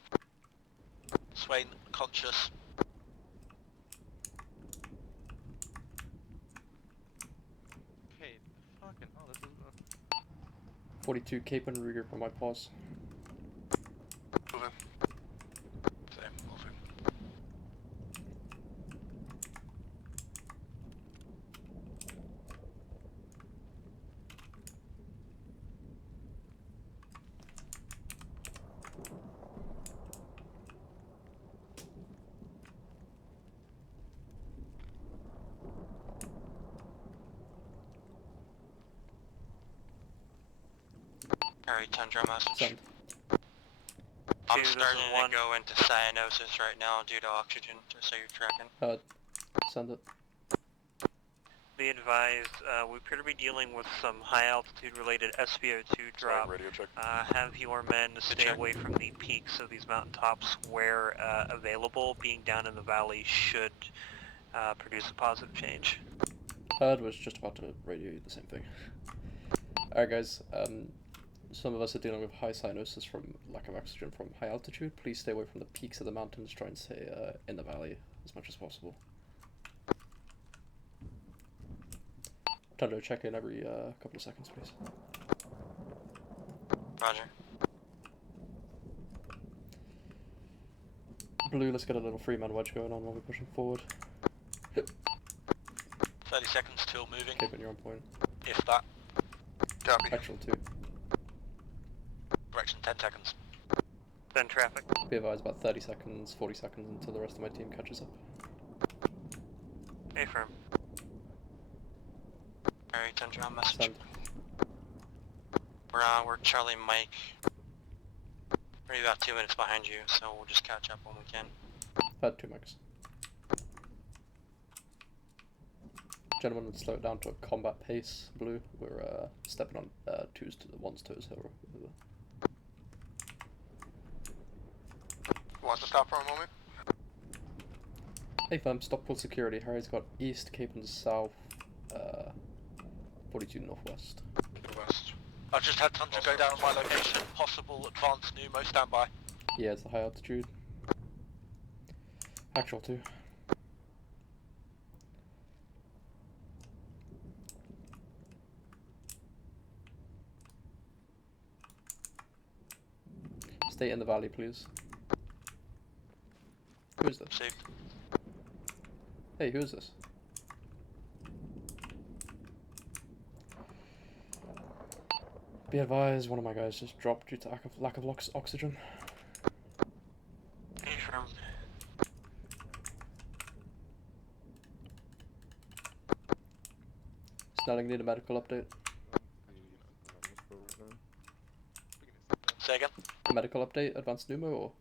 Swain, conscious. Okay, fucking hell, this is 42, Capon, regroup on my pause. Moving. Same, moving. Harry, Tundra message. Send. I'm this is starting one. to go into cyanosis right now due to oxygen, just so you're tracking. Send it. Be advised, we appear to be dealing with some high altitude related SPO2 drop. Radio check. Have your men stay away from the peaks of these mountaintops where available. Being down in the valley should produce a positive change. Herd was just about to radio you the same thing. Alright guys, some of us are dealing with high cyanosis from lack of oxygen from high altitude. Please stay away from the peaks of the mountains. Try and stay in the valley as much as possible. Tundra, check in every couple of seconds, please. Roger. Blue, let's get a little 3-man wedge going on while we're pushing forward. 30 seconds till moving. Okay, but you're on point. If that. Copy. Actual 2. Direction 10 seconds. Then traffic. Be advised about 30 seconds, 40 seconds until the rest of my team catches up. Affirm. Alright, Tundra on message. Send. We're Charlie Mike. We're about 2 minutes behind you, so we'll just catch up when we can. Had 2 mics. Gentlemen, let's slow it down to a combat pace. Blue, we're stepping on 2s to the 1's toes here. Wants to stop for a moment? Hey fam, stop full security. Harry's got east, Cape and south, 42 northwest. West. I've just had Tundra go down my location. Possible advanced pneumo standby. Yeah, it's the high altitude. Actual 2. Stay in the valley, please. Who is this? Saved. Hey, who is this? Be advised, one of my guys just dropped due to lack of oxygen. Affirm. Snelling, need a medical update. Say again? Medical update, advanced pneumo, or?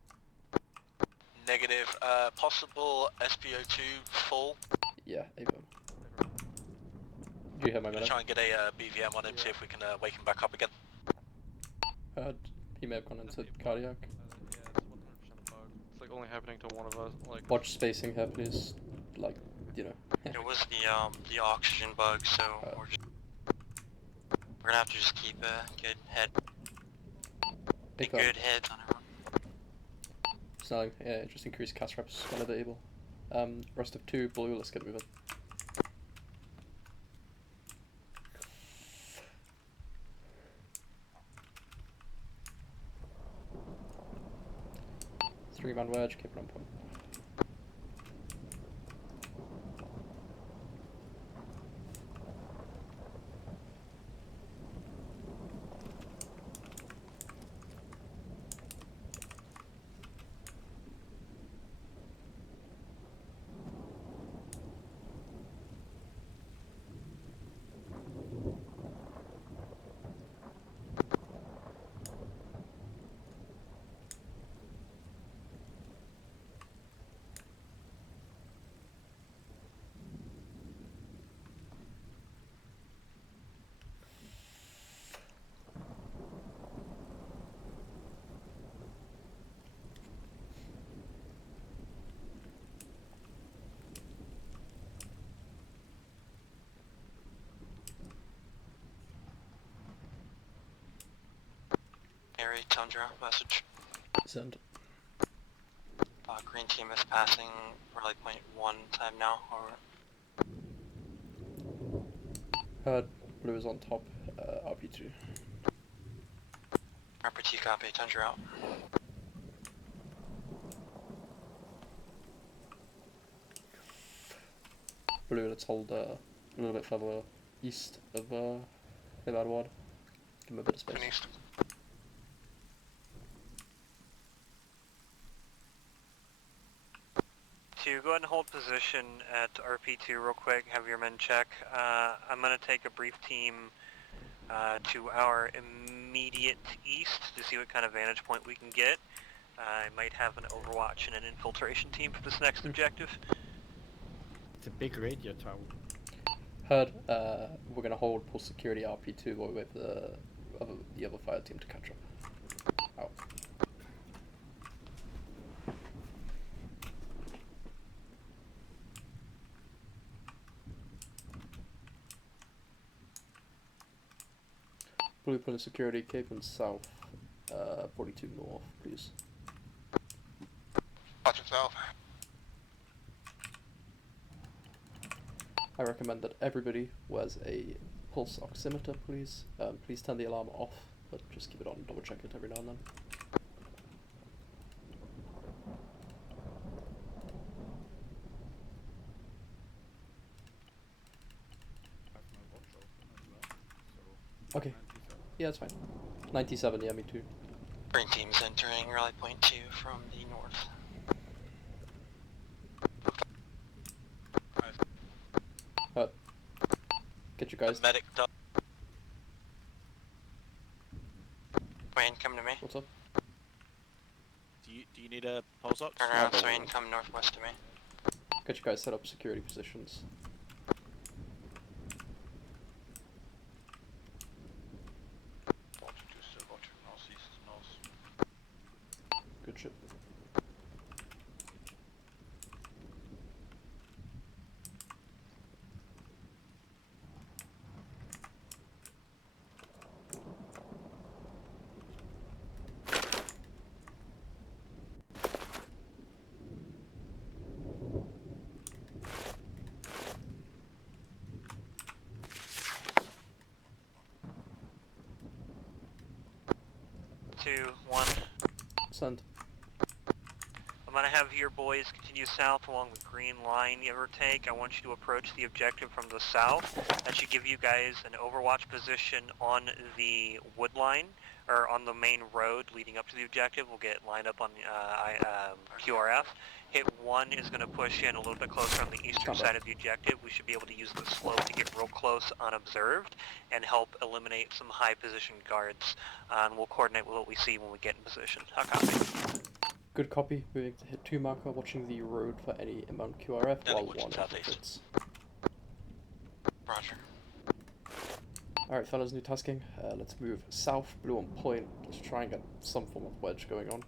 Negative. Possible SPO2 full. Yeah, AVM. Do you hear my medic? Try and get a BVM on him, see if we can wake him back up again. Heard. He may have gone into cardiac. Yeah, it's 100% a bug. It's like only happening to one of us. Like. Watch spacing here, please. Like, you know. It was the oxygen bug, so we're gonna have to just keep a good head. Good heads on everyone. Snelling, yeah, just increase cast reps whenever able. Rest of 2, Blue, let's get moving. Three-man wedge, keep it on point. Harry, Tundra, message. Send. Green team is passing Rally Point 1 time now, or... Heard. Blue is on top, RP2. RPT copy, Tundra out. Blue, let's hold a little bit further east of Edward. Give him a bit of space. East. To go ahead and hold position at RP2 real quick, have your men check. I'm going to take a brief team to our immediate east to see what kind of vantage point we can get. I might have an Overwatch and an infiltration team for this next objective. It's a big radio tower. Heard. We're gonna hold post security RP2 while we wait for the other fire team to catch up. Out. Blueprint security, Cape and South, 42 North, please. Watch yourself. I recommend that everybody wears a pulse oximeter, please. Please turn the alarm off, but just keep it on and double check it every now and then. Okay. Yeah, that's fine. 97, yeah, me too. Green team's entering rally point 2 from the north. Get you guys. Medic done. Wayne, come to me. What's up? Do you need a pulse ox? Turn around, Wayne, come northwest to me. Get you guys set up security positions. Good shit. Two, one. Send. I'm gonna have your boys continue south along the green line you ever take. I want you to approach the objective from the south. That should give you guys an overwatch position on the wood line, or on the main road leading up to the objective. We'll get lined up on QRF. Hit 1 is gonna push in a little bit closer on the eastern side of the objective. We should be able to use the slope to get real close unobserved and help eliminate some high position guards. And we'll coordinate with what we see when we get in position. How copy? Good copy. Moving to hit 2 marker, watching the road for any inbound QRF while 1 infiltrates. Roger. Alright fellas, new tasking. Let's move south, blue on point. Let's try and get some form of wedge going on.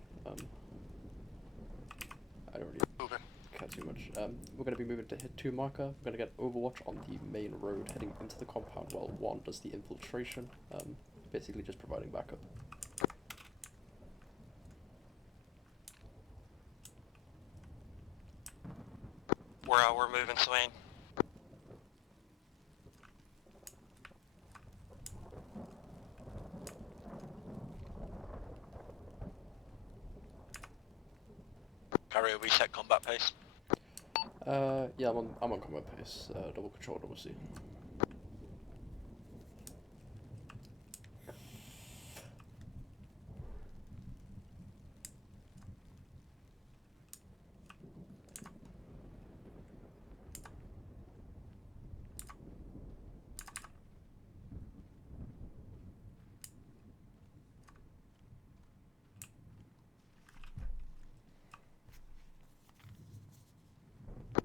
I don't really care too much. We're going to be moving to hit 2 marker. We're going to get overwatch on the main road heading into the compound while 1 does the infiltration. Basically just providing backup. We're moving, Swain. Gary, we set combat pace. Yeah, I'm on combat pace. Double control, double C.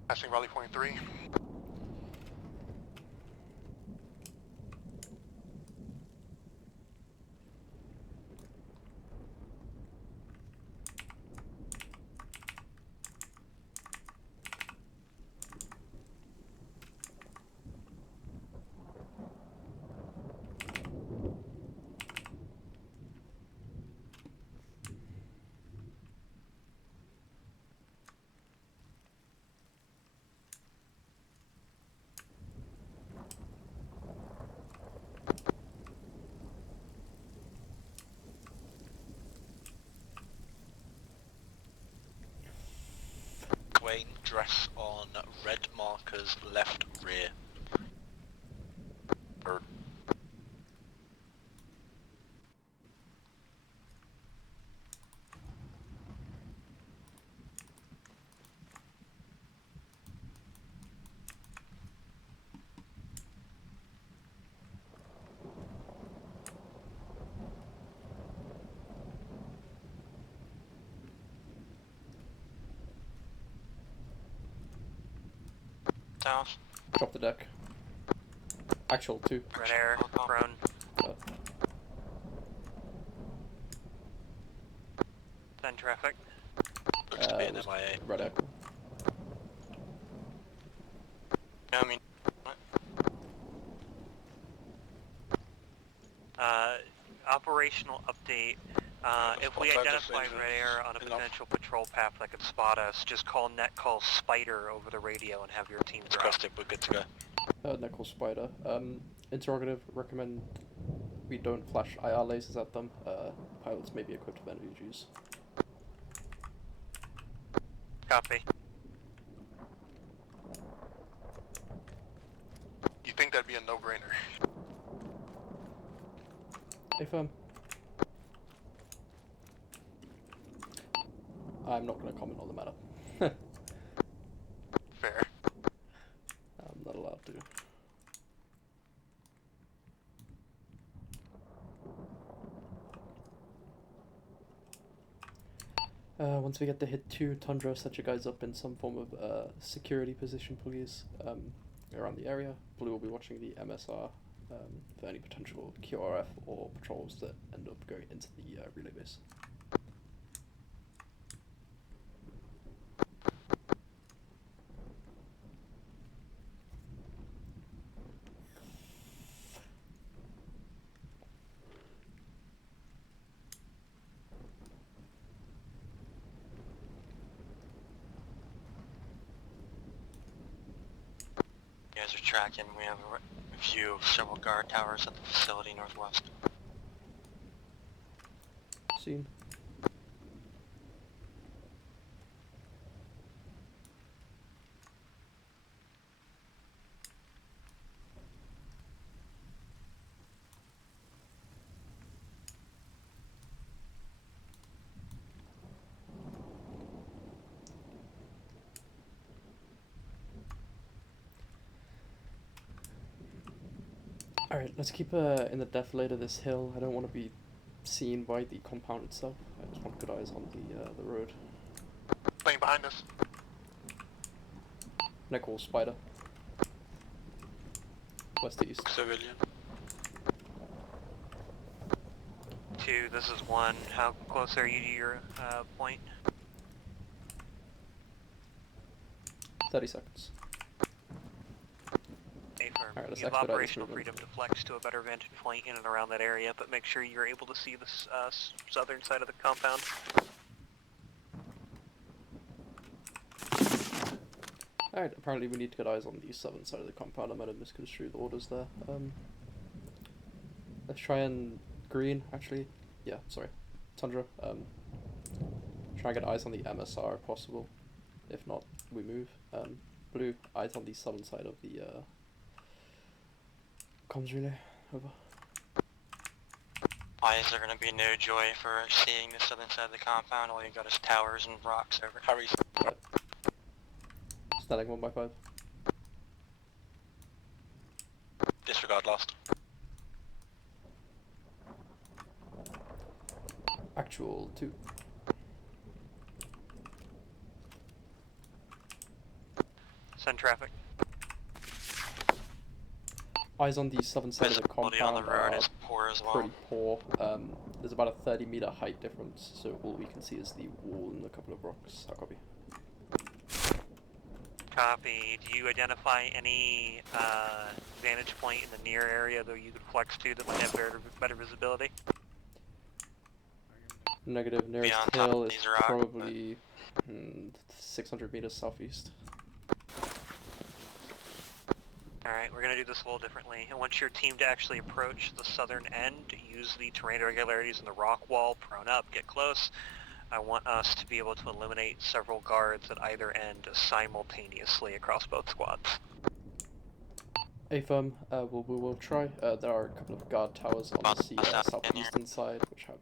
Passing rally point 3. Wayne, dress on red markers left rear. South. Drop the deck. Actual 2. Red air, prone. Send traffic. Looks to be an MIA. Red air. I mean, Operational update. If we identify red air on a potential patrol path that could spot us, just net call Spider over the radio and have your team drop. requested, we're good to go. Nickel Spider. Interrogative, recommend we don't flash IR lasers at them. Pilots may be equipped with NVGs. Copy. You think that'd be a no-brainer? Affirm. I'm not going to comment on the matter. Fair. I'm not allowed to. Once we get to hit 2, Tundra, set you guys up in some form of security position, please, around the area. Blue will be watching the MSR for any potential QRF or patrols that end up going into the relay base. You guys are tracking. We have a view of several guard towers at the facility northwest. Seen. Alright, let's keep in the deflator this hill. I don't want to be seen by the compound itself. I just want good eyes on the road. Playing behind us. Nickel Spider. West to east. Civilian. 2, this is 1. How close are you to your point? 30 seconds. Affirm. Alright, let's You have expedite this operational movement. freedom to flex to a better vantage point in and around that area, but make sure you're able to see the southern side of the compound. Alright, apparently we need to get eyes on the southern side of the compound. I might have misconstrued the orders there. Let's try and green, actually. Yeah, sorry. Tundra. Try and get eyes on the MSR if possible. If not, we move. Blue, eyes on the southern side of the comms relay. Over. Eyes are gonna be no joy for seeing the southern side of the compound. All you got is towers and rocks over. Harry's. Right. Standing 1 by 5. Disregard lost. Actual 2. Send traffic. Eyes on the southern side of the Visibility on compound the road are is poor as well. pretty poor. There's about a 30-meter height difference, so all we can see is the wall and a couple of rocks. I copy. Copy. Do you identify any vantage point in the near area that you could flex to that might have better visibility? Negative. Nearest Beyond top hill of is these rocks, probably 600 meters southeast. Alright, we're going to do this a little differently. I want your team to actually approach the southern end, use the terrain irregularities in the rock wall, prone up, get close. I want us to be able to eliminate several guards at either end simultaneously across both squads. Affirm, we will try. There are a couple of guard towers on the southeastern side, which have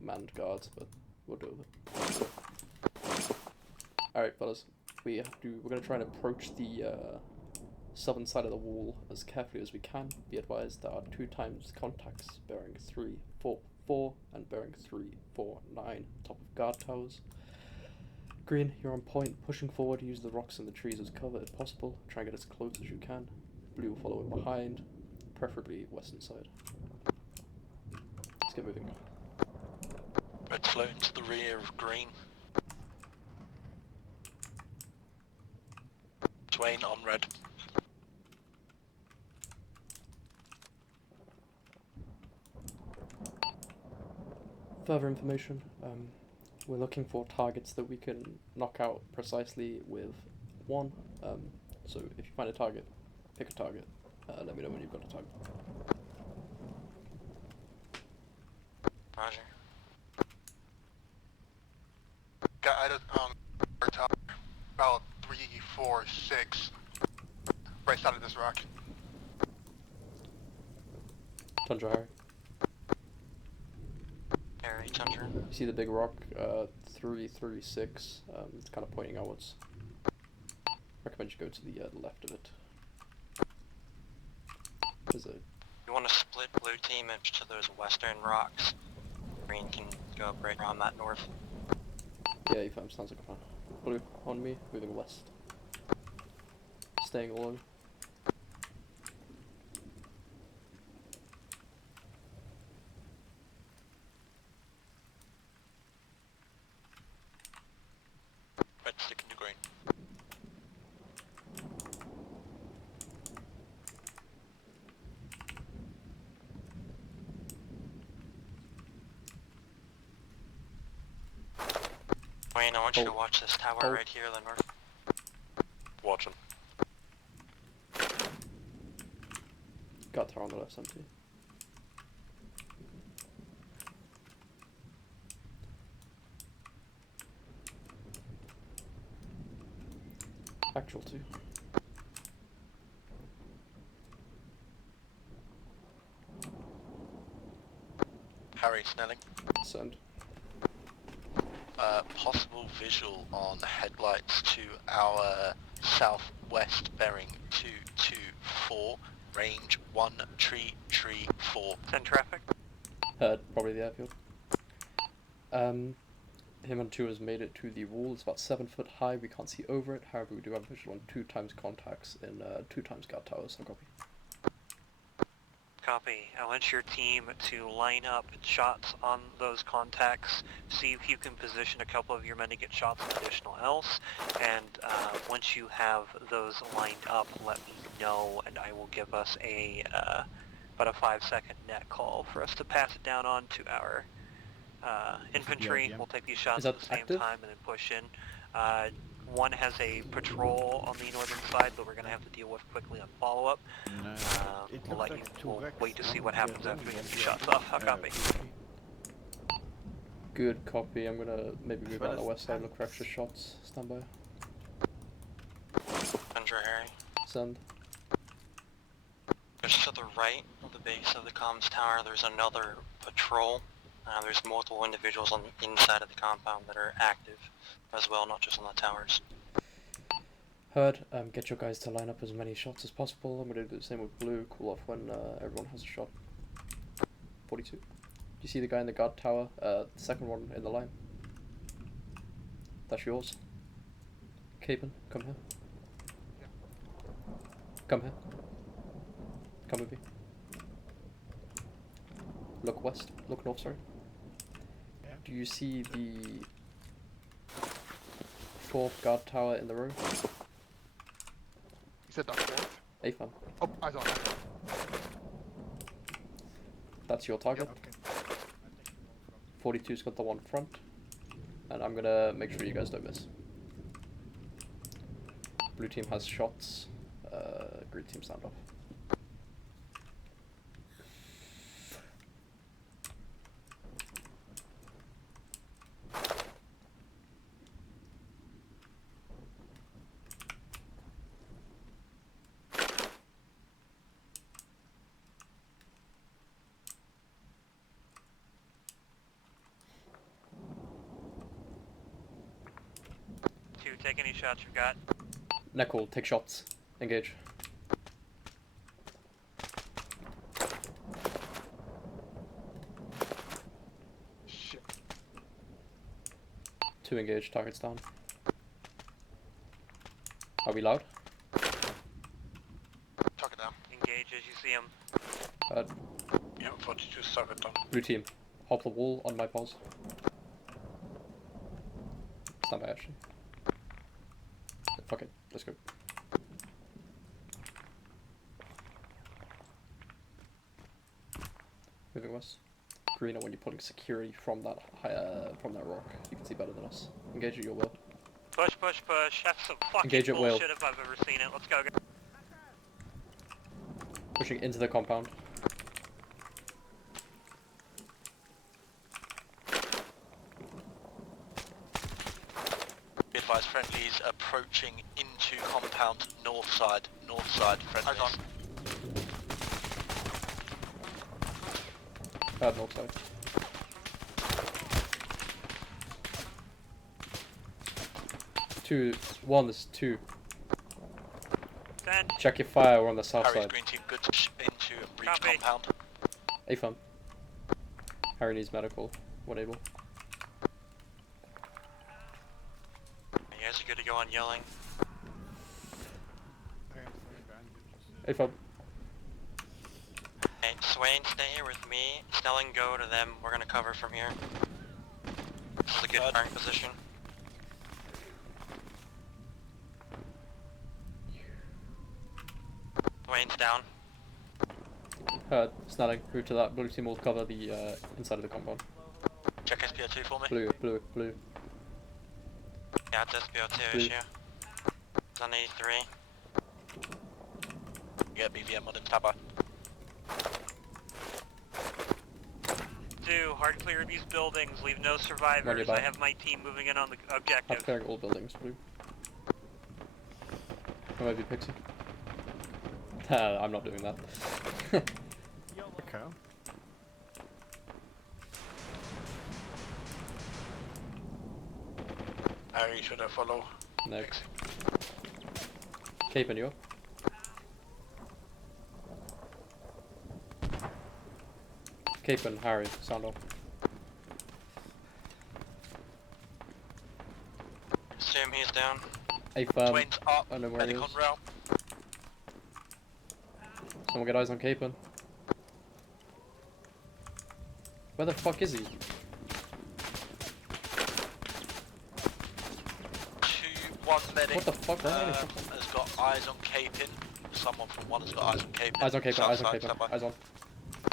manned guards, but we'll deal with it. Alright, fellas. We're going to try and approach the southern side of the wall as carefully as we can. Be advised there are 2 times contacts bearing 344 and bearing 349 top of guard towers. Green, you're on point. Pushing forward, use the rocks and the trees as cover if possible. Try and get as close as you can. Blue will follow in behind, preferably western side. Let's get moving. Red float into the rear of green. Twain on red. Further information, we're looking for targets that we can knock out precisely with one. So if you find a target, pick a target. Let me know when you've got a target. Roger. Got our top about 3, 4, 6. Right side of this rock. Tundra, Harry. Harry, Tundra. You see the big rock, 336, it's kind of pointing outwards. Recommend you go to the left of it. There's a... You want to split blue team into those western rocks. Green can go right around that north. Yeah, you found, sounds like a plan. Blue, on me, moving west. Staying low. Red sticking to green. Wayne, I want you to watch this tower right here, the north. Watch him. Got her on the left, empty. Actual 2. Harry, Snelling. Send. Possible visual on headlights to our southwest bearing 224, range 1, tree 4. Send traffic. Probably the airfield. Him and 2 has made it to the wall. It's about 7 foot high. We can't see over it. However, we do have visual on 2 times contacts in 2 times guard towers. No copy. Copy. I want your team to line up shots on those contacts, see if you can position a couple of your men to get shots on additional else, and once you have those lined up, let me know, and I will give us a about a 5-second net call for us to pass it down on to our infantry. We'll take these shots at the same time and then push in. One has a patrol on the northern side, but we're going to have to deal with quickly on follow-up. We'll wait to see what happens after we get the shots off. How copy? Good copy. I'm gonna maybe move on the west side, look for extra shots. Stand by. Tundra, Harry. Send. Just to the right of the base of the comms tower, there's another patrol. There's multiple individuals on the inside of the compound that are active as well, not just on the towers. Heard. Get your guys to line up as many shots as possible. I'm gonna do the same with blue. Cool off when everyone has a shot. 42. Do you see the guy in the guard tower? The second one in the line. That's yours. Capen, come here. Come here. Come with me. Look west. Look north, sorry. Do you see the 4th guard tower in the row? You said that fourth? AFAM. Oh, eyes on. That's your target. Yep. 42's got the one front. And I'm gonna make sure you guys don't miss. Blue team has shots. Green team stand off. Take any shots you've got. Neckel, take shots. Engage. Shit. 2 engage, targets down. we loud? Tuck it down. Engage as you see him. Yeah, 42 suck it down. Blue team, hop the wall on my pause. Stand by actually. Fuck it, let's go. Moving west. Greener when you're pulling security from that rock. You can see better than us. Engage at your will. Push, push, push. That's some fucking Engage at will. bullshit if I've ever seen it. Let's go. Pushing into the compound. Be advised, friendlies approaching into compound north side friendlies. Bad north side. One, there's two. 10. Check your fire, we're on the south Harry's side. green team good to into breach Copy. compound. A-firm. Harry needs medical, when able. You guys are good to go on yelling. A-firm. Hey, Swain, stay here with me. Snelling, go to them. We're gonna cover from here. This is a good firing position. Swain's down. Heard. Snelling. Move to that. Blue team will cover the inside of the compound. Check SPO2 for me. Blue. Yeah, it's SPO2 Blue. issue. It's on 83. Yeah, BVM on him, tabber. Do hard clear these buildings. Leave no survivors. nearby. I have my team moving in on the I'm objective. clearing all buildings, Blue. Or maybe Pixie. I'm not doing that. Okay. Harry, should I follow? Next. Cape and you. Cape and Harry, sound off. Assume he's down. A-firm. Twain's up, I don't know where he medic is. on rail. Someone get eyes on Capen. Where the fuck is he? 2-1 medic. What the fuck? Where are they? Has got eyes on Capin. Someone from one has got eyes on Capin. Eyes on Capen, South eyes on side, Capen. standby. Eyes on.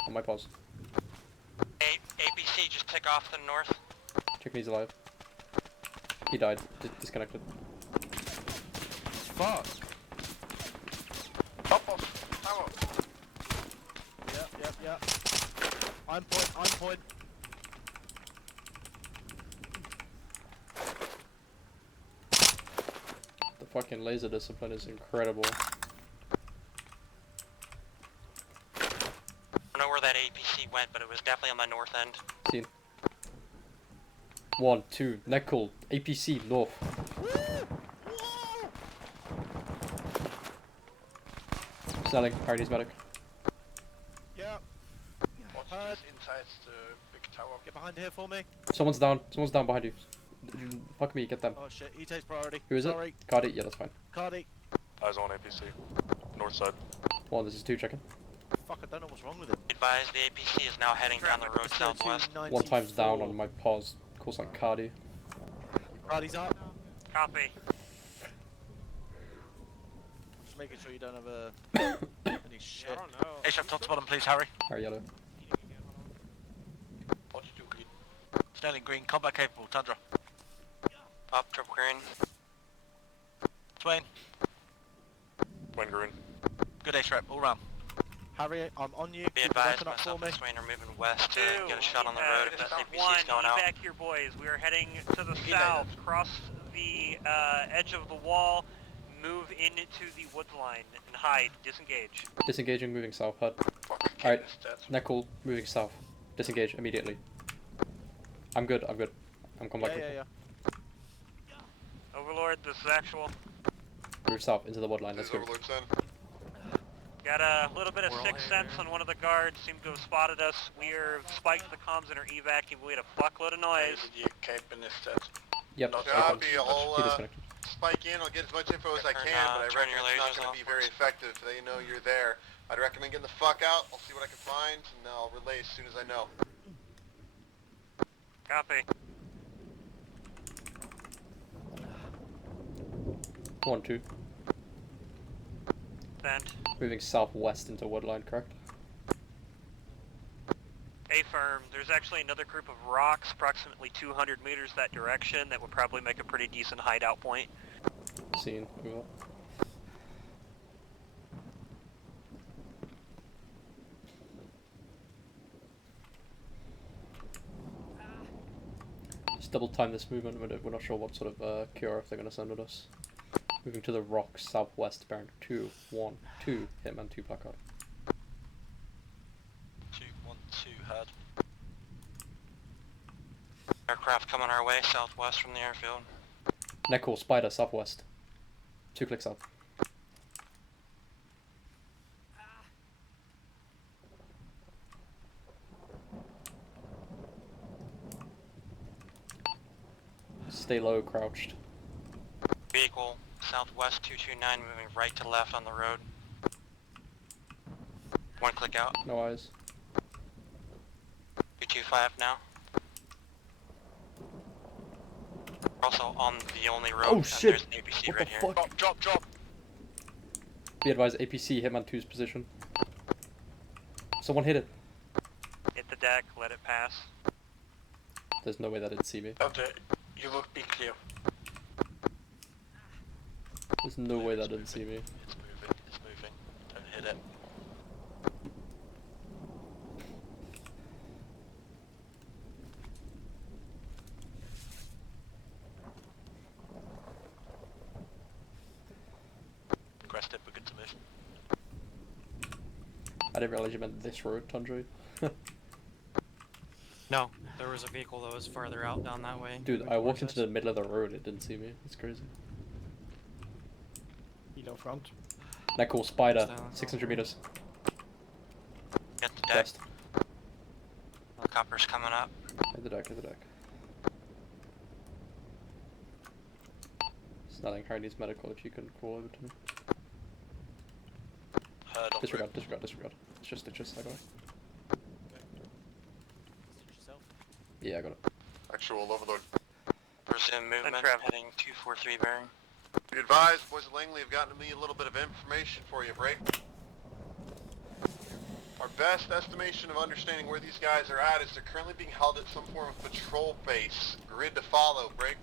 On my pause. APC, just take off to the north. Chicken he's alive. He died. Disconnected. Fuck. Pop off. Power. Yep. I'm point. The fucking laser discipline is incredible. I don't know where that APC went, but it was definitely on the north end. Seen. 1, 2, neck cool. APC, north. Snelling, Harry needs medic. Yep. What's Heard. inside the big tower? Get behind here for me. Someone's down behind you. Fuck me, get them. Oh shit, he takes priority. Who is Sorry. it? Cardi? Yeah, that's fine. Cardi. Eyes on APC. North side. 1, this is 2, checking. Fuck, I don't know what's wrong with him. Advise the APC is now heading down the road southwest. 1 time's down on my pause. Calls on Cardi. Cardi's up. Copy. Just making sure you don't have a any shit. I don't know. A-Shep top to bottom, please, Harry. Harry yellow. What you do, green? Sterling green, combat capable, Tundra. Up, triple green. Twain. Wayne green. Good A-Shep, all round. Harry, I'm on you. Be Keep the advised, weapon up for myself me. and Swain are moving west to Two. get a shot on the road if that One, APC's going out. back here, boys. We are heading to the south, cross the edge of the wall, move into the woods line, and hide. Disengage. Disengaging, moving south. HUD. Fuck, Alright. is dead. Neck cool, moving south. Disengage immediately. I'm good. I'm coming back. Yeah. Overlord, this is actual. Move south into the wood line. Let's go. Got a little bit of sixth sense on one of the guards. Seemed to have spotted us. We are spiked the comms and are evac. We had a fuckload of noise. You Capin is dead. Yep. Not A-firm. copy, all, He disconnected. spike in. I'll get as much info as I can, but I turn reckon your it's not lasers going to off, be very effective if they know you're there. I'd recommend getting the fuck out. I'll see what I can find, and I'll relay as soon as I know. Copy. 1-2. Send. Moving southwest into Woodline, correct? A-firm, there's actually another group of rocks approximately 200 meters that direction that would probably make a pretty decent hideout point. Seen. Over. Just double time this movement. We're not sure what sort of QRF they're going to send at us. Moving to the rocks southwest, bearing 2-1-2. Hitman 2 placard. 2-1-2 heard. Aircraft coming our way southwest from the airfield. Necor, Spider, southwest. 2 clicks up. Stay low, crouched. Vehicle southwest 229 moving right to left on the road. 1 click out. No eyes. 225 now. Also on the only road. Oh and shit! There's an APC What right the here. fuck? Drop. Be advised, APC, Hitman 2's position. Someone hit it. Hit the deck, let it pass. There's no way that didn't see me. Okay, you look be clear. There's no way that didn't see me. It's moving. Don't hit it. Crest it, we're good to move. I didn't realize you meant this road, Tundra. No, there was a vehicle that was farther out down that way. Dude, I walked into the middle of the road, it didn't see me. It's crazy. Helo front. Necor, Spider, Down. 600 meters. Get the deck. West. Helicopter's coming up. Hit the deck, hit the deck. It's nothing, Harry needs medical if you can crawl over to me. Heard on Disregard. It's just, I got it. Yeah, I got it. Actual overload. Resume movement, heading 243 bearing. Be advised, boys of Langley have gotten me a little bit of information for you, Break. Our best estimation of understanding where these guys are at is they're currently being held at some form of patrol base. Grid to follow, Break.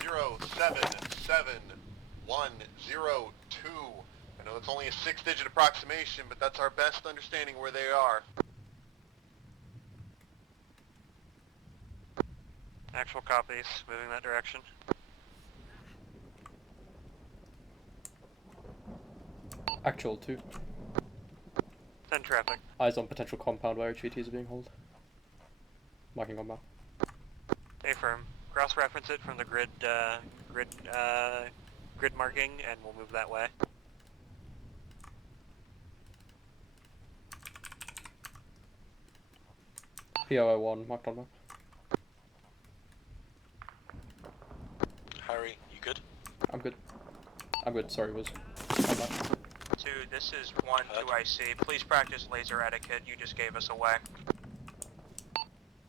077102. I know it's only a 6-digit approximation, but that's our best understanding where they are. Actual copies, moving that direction. Actual 2. Send traffic. Eyes on potential compound where HVTs are being held. Marking on map. A-firm. Cross-reference it from the grid marking, and we'll move that way. POI1, marked on map. Harry, you good? I'm good. Sorry, was. 2, this is 1-2IC. Please practice laser etiquette. You just gave us away.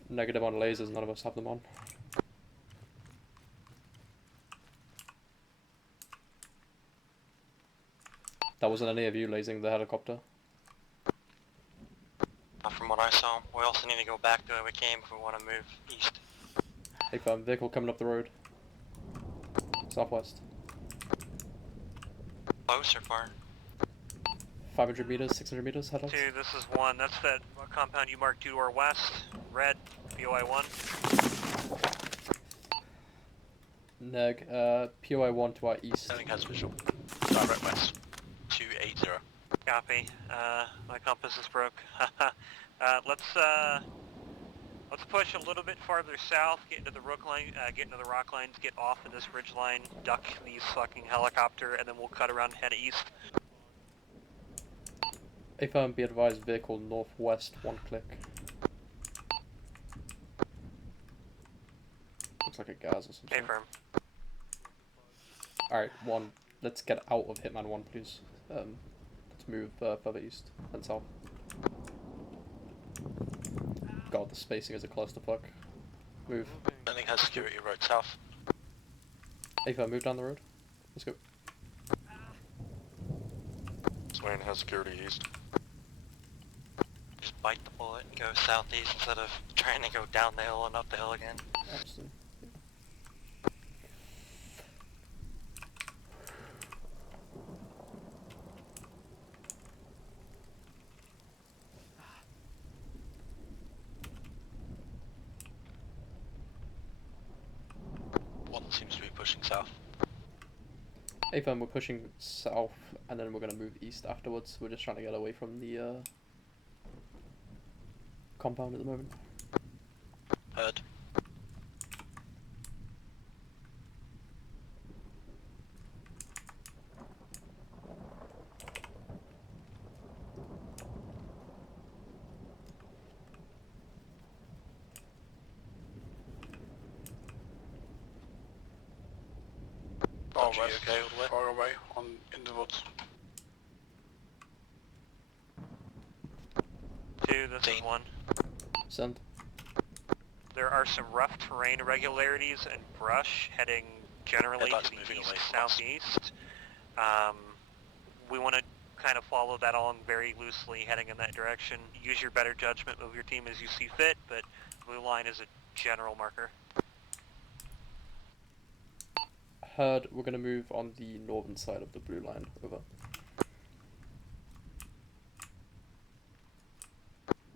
Negative on lasers, none of us have them on. That wasn't any of you lasing the helicopter. Not from what I saw. We also need to go back the way we came if we want to move east. Hey, vehicle coming up the road. Southwest. Close or far? 500 meters, 600 meters, head up. 2, this is 1. That's that compound you marked 2 to our west. Red, POI-1. Neg, POI-1 to our east. Nothing has visual. Direct west. 280. Copy. My compass is broke. Let's push a little bit farther south, get into the rock line, get into the rock lines, get off of this ridge line, duck these fucking helicopter, and then we'll cut around and head east. A-firm, be advised, vehicle northwest, 1 click. Looks like a gas or something. A-firm. Alright, one. Let's get out of Hitman 1, please. Let's move further east and south. God, the spacing is a clusterfuck. Move. Landing has security road south. Ava, move down the road. Let's go. Swain has security east. Just bite the bullet and go southeast instead of trying to go down the hill and up the hill again. Absolutely. One seems to be pushing south. Ava, we're pushing south, and then we're gonna move east afterwards. We're just trying to get away from the compound at the moment. Heard. Far Archie, west, okay all the way? far away, in the woods. 2, this is 1. Send. There are some rough terrain irregularities and brush heading generally Yeah, that's to the moving east away from us. southeast. We want to kind of follow that along very loosely, heading in that direction. Use your better judgment, move your team as you see fit, but blue line is a general marker. Heard, we're gonna move on the northern side of the blue line. Over.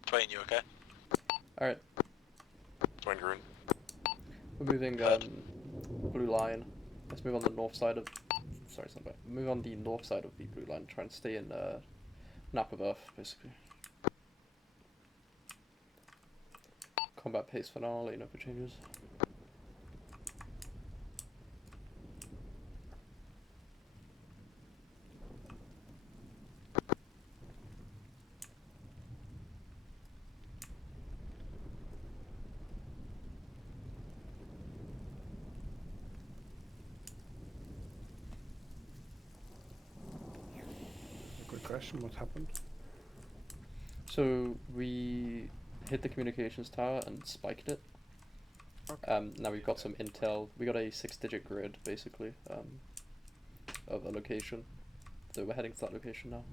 Twain, you okay? Alright, Swain green. we're moving blue line. Let's move on the north side of... Sorry, it's not bad. Move on the north side of the blue line. Try and stay in nap of Earth, basically. Combat pace for now, I'll let you know if it changes. Good question, what happened? So we hit the communications tower and spiked it. Now we've got some intel. We got a 6-digit grid, basically, of a location. So we're heading to that location now.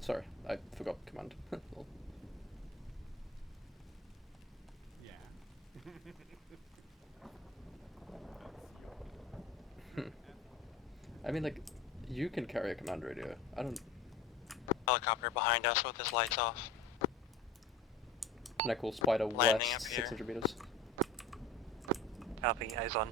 Sorry, I forgot command. Lol. I mean, like, you can carry a command radio. I don't... Helicopter behind us with his lights off. And I call Spider Landing west, up here. 600 meters. Copy, eyes on.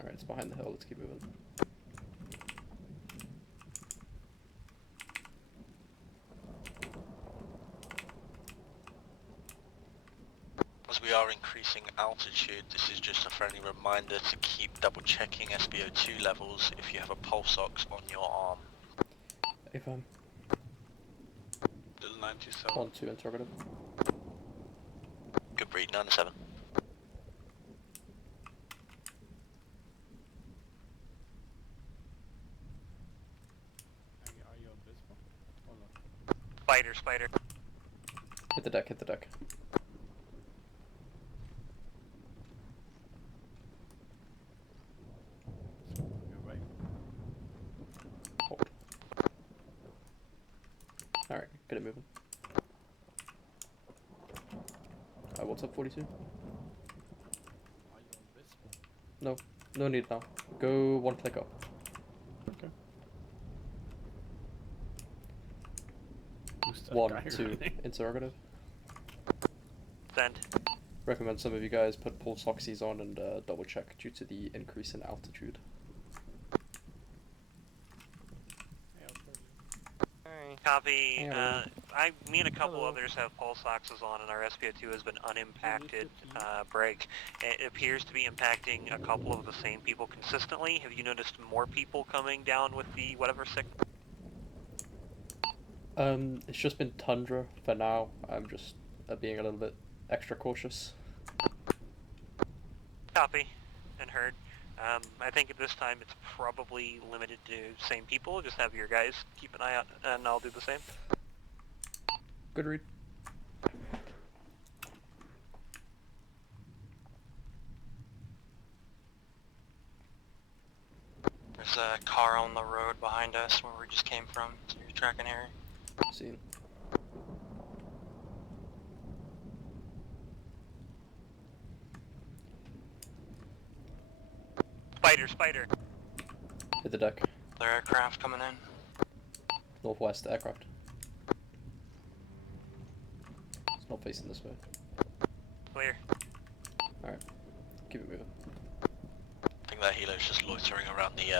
Alright, it's behind the hill, let's keep moving. As we are increasing altitude, this is just a friendly reminder to keep double checking SBO2 levels if you have a pulse ox on your arm. If I'm Still 97. on to interrogative. Good read, 97. Are you on this one? Or not? Spider, spider. Hit the deck, hit the deck. You're right. Hold. Alright, get it moving. What's up, 42? Are you on this one? No, no need now. Go one click up. Okay. Who's that 1, guy 2, running? interrogative. Send. Recommend some of you guys put pulse oxys on and double check due to the increase in altitude. Copy. Hello. Me and a couple Hello. others have pulse oxes on, and our SPO2 has been unimpacted. Break. It appears to be impacting a couple of the same people consistently. Have you noticed more people coming down with the whatever sick? It's just been tundra for now. I'm just being a little bit extra cautious. Copy and heard. I think at this time it's probably limited to same people. Just have your guys keep an eye out, and I'll do the same. Good read. There's a car on the road behind us where we just came from. So you're tracking Harry. Seen. Spider. Hit the deck. Their aircraft coming in. Northwest aircraft. It's not facing this way. Clear. Alright. Keep it moving. I think that helo's just loitering around the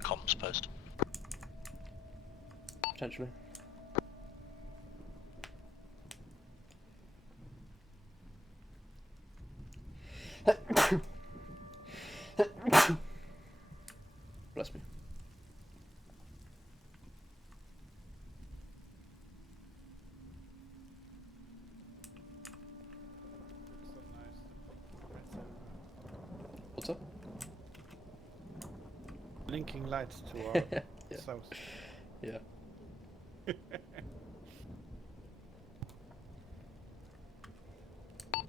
comms post. Potentially. Bless me. What's up? Blinking lights to our Yeah. south. Yeah.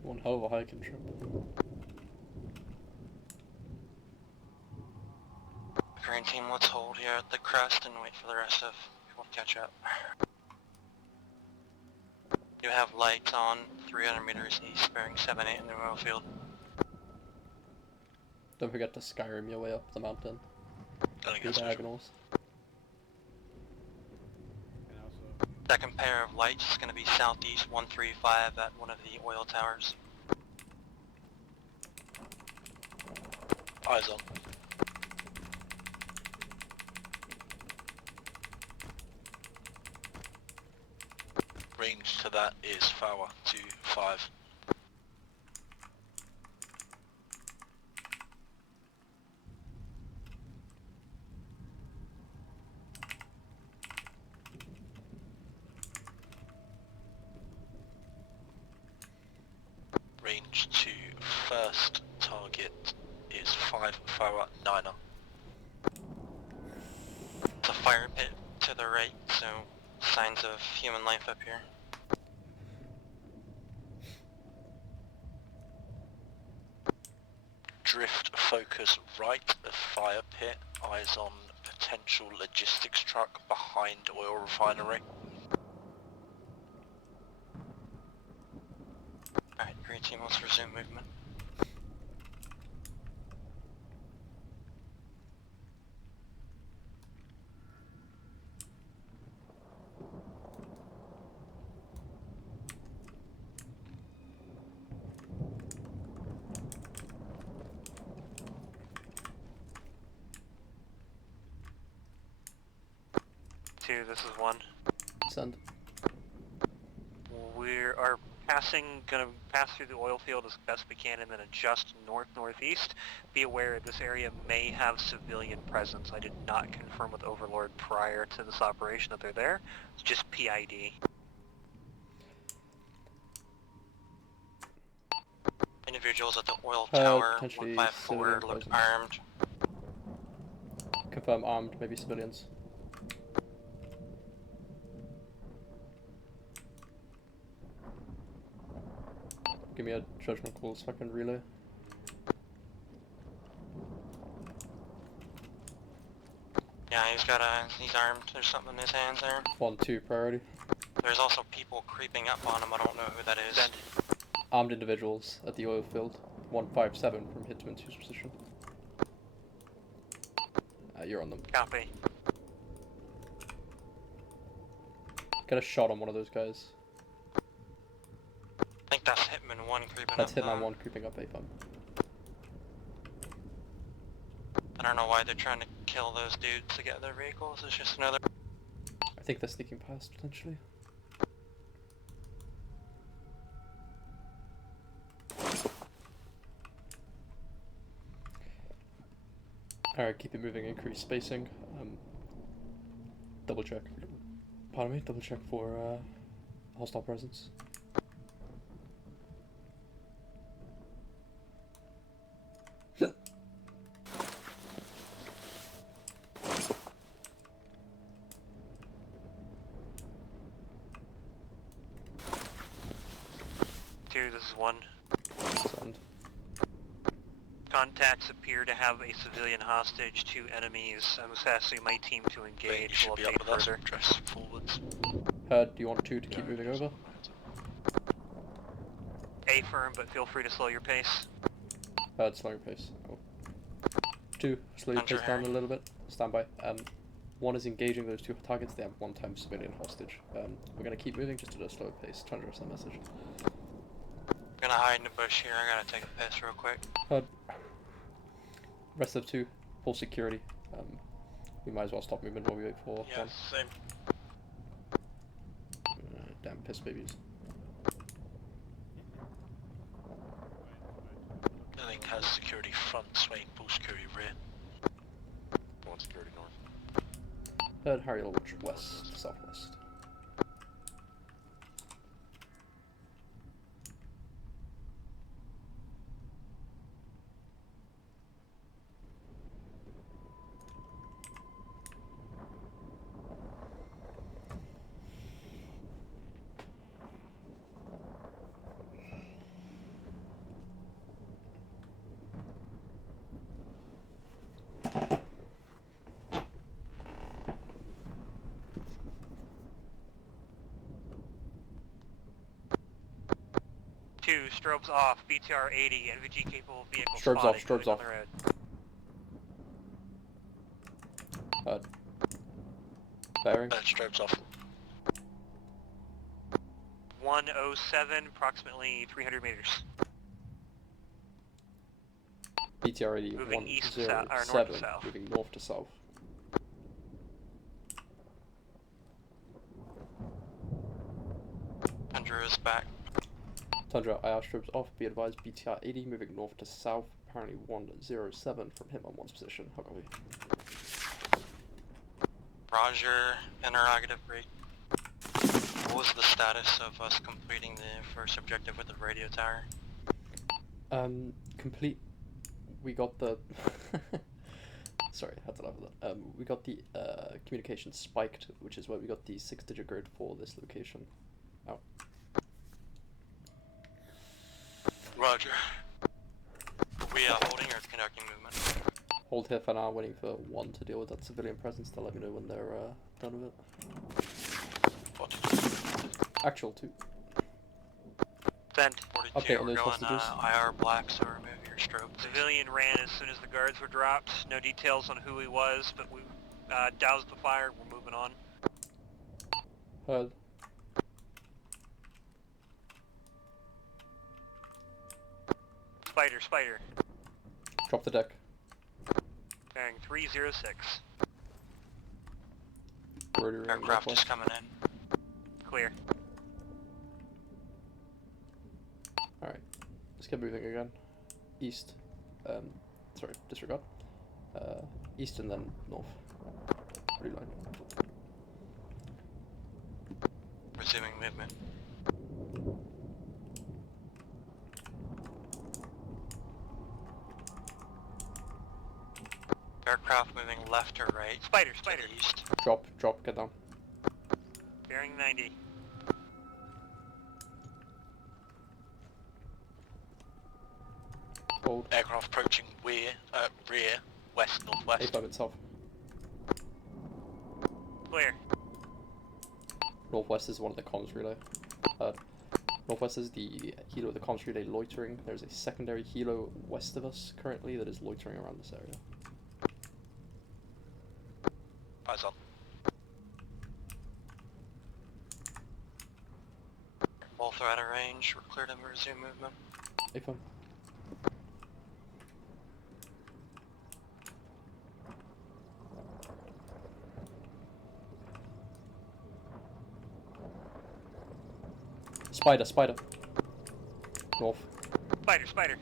One hell of a hiking trip. Green team, let's hold here at the crest and wait for the rest of people to catch up. You have lights on 300 meters east, bearing 7-8 in the oil field. Don't forget to Skyrim your way up the mountain. Don't Do diagonals. Second pair of lights is going to be southeast 135 at one of the oil towers. Eyes on. Range to that is Fower to 5. Range to first target is 5 Fower 9er. It's a fire pit to the right, so signs of human life up here. Drift focus right of fire pit, eyes on potential logistics truck behind oil refinery. Alright, green team, let's resume movement. Two, this is 1. Send. We are gonna pass through the oil field as best we can and then adjust north-northeast. Be aware this area may have civilian presence. I did not confirm with Overlord prior to this operation that they're there. It's just PID. Individuals at the oil tower, potentially 154, civilian look presence. armed. Confirm armed, maybe civilians. Give me a judgment call so I can relay. Yeah, he's armed. There's something in his hands there. 1-2 priority. There's also people creeping up on him. I don't know who that is. Armed individuals at the oil field. 157 from Hitman 2's position. You're on them. Copy. Get a shot on one of those guys. I think that's Hitman 1 creeping That's up. Hitman 1 creeping up A-pump. I don't know why they're trying to kill those dudes to get their vehicles. It's just another... I think they're sneaking past, potentially. Alright, keep it moving, increase spacing. Double check. Pardon me, double check for hostile presence. This is 1. Send. Contacts appear to have a civilian hostage. 2 enemies. I'm asking my team to engage. You should We'll be up update with us. further. Dress forwards. Do you want 2 to keep moving over? A firm, but feel free to slow your pace. Slow your pace. Oh. 2, slow your Hunter pace down a Harry. little bit. Stand by. 1 is engaging those 2 targets. They have 1 civilian hostage. We're gonna keep moving just at a slower pace. Trying to address that message. I'm gonna hide in the bush here. I gotta take a piss real quick. Rest of 2, full security. We might as well stop movement while we wait for 1. Same. Damn piss babies. Link has security front, Swain full security rear. One security north. Harry will watch west, southwest. Strobes off, BTR 80, NVG capable vehicle Strobes spotted, off, strobes moving off. on the road. Bearing. Strobes off. 107, approximately 300 meters. BTR 80, Moving east to south, or north to 107, south. moving north to south. Andrew is back. Tundra, IR strobes off, be advised BTR 80, moving north to south, apparently 107 from him on 1's position. How copy? Roger, interrogative break. What was the status of us completing the first objective with the radio tower? Complete. We got the. Sorry, I had to laugh at that. We got the communication spiked, which is why we got the 6-digit grid for this location. Out. Roger. We are holding or conducting movement? Hold here for now, waiting for 1 to deal with that civilian presence to let me know when they're done with it. Actual 2. Send. 42, Update on we're those going hostages. IR black, so remove your strobe. Civilian ran as soon as the guards were dropped. No details on who he was, but we doused the fire. We're moving on. Heard. Spider. Drop the deck. Bearing 306. Rotary Aircraft northwest. is coming in. Clear. Alright, let's get moving again. East. Sorry, disregard. East and then north. Reline. Resuming movement. Aircraft moving left or right? Spider. East. Drop, get down. Bearing 90. Hold. Aircraft approaching rear, west, northwest. A5 itself. Clear. Northwest is one of the comms relay. Northwest is the helo of the comms relay loitering. There's a secondary helo west of us currently that is loitering around this area. Eyes on. Both are out of range. We're clear to resume movement. A5. Spider. North. Spider.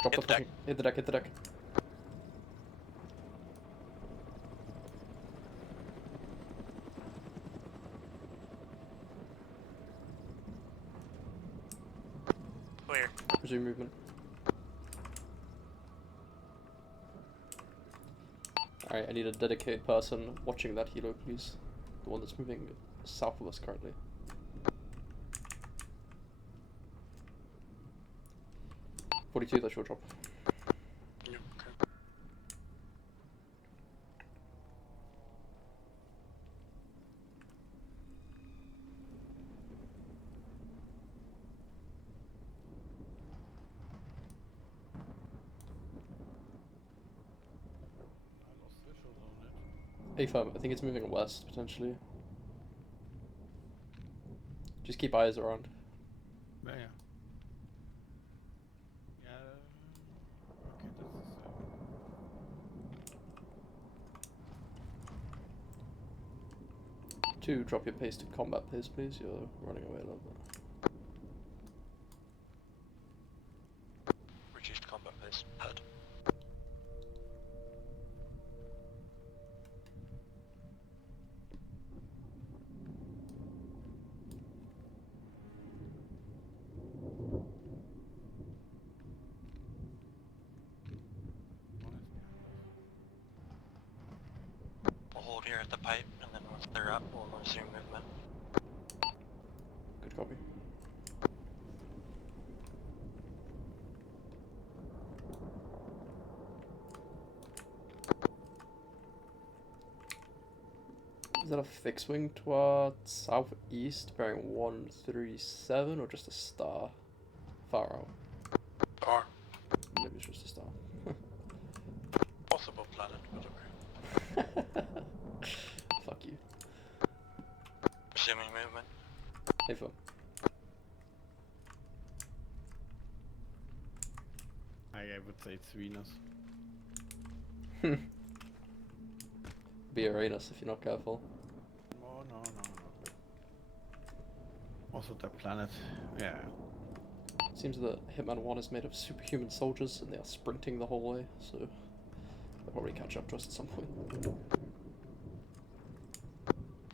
Drop the fucking. Hit the deck. clear. Resume movement. Alright, I need a dedicated person watching that helo, please. The one that's moving south of us currently. .42, that's your job. Yep, okay. A-firm, I think it's moving west, potentially. Just keep eyes around. Yeah. Yeah. Okay, this is. 2, drop your pace to combat pace, please. You're running away a little bit. Reduced combat pace. Head. We'll hold here at the pipe, and then once they're up, we'll resume movement. Good copy. Is that a fixed wing to our southeast, bearing 137, or just a star? Far out. Star. Maybe it's just a star. Possible planet, but okay. Fuck you. Resuming movement. Hey, fun. I would say it's Venus. Be Uranus if you're not careful. Oh, no. Also the planet, yeah. Seems that Hitman 1 is made of superhuman soldiers and they are sprinting the whole way, so they'll probably catch up to us at some point.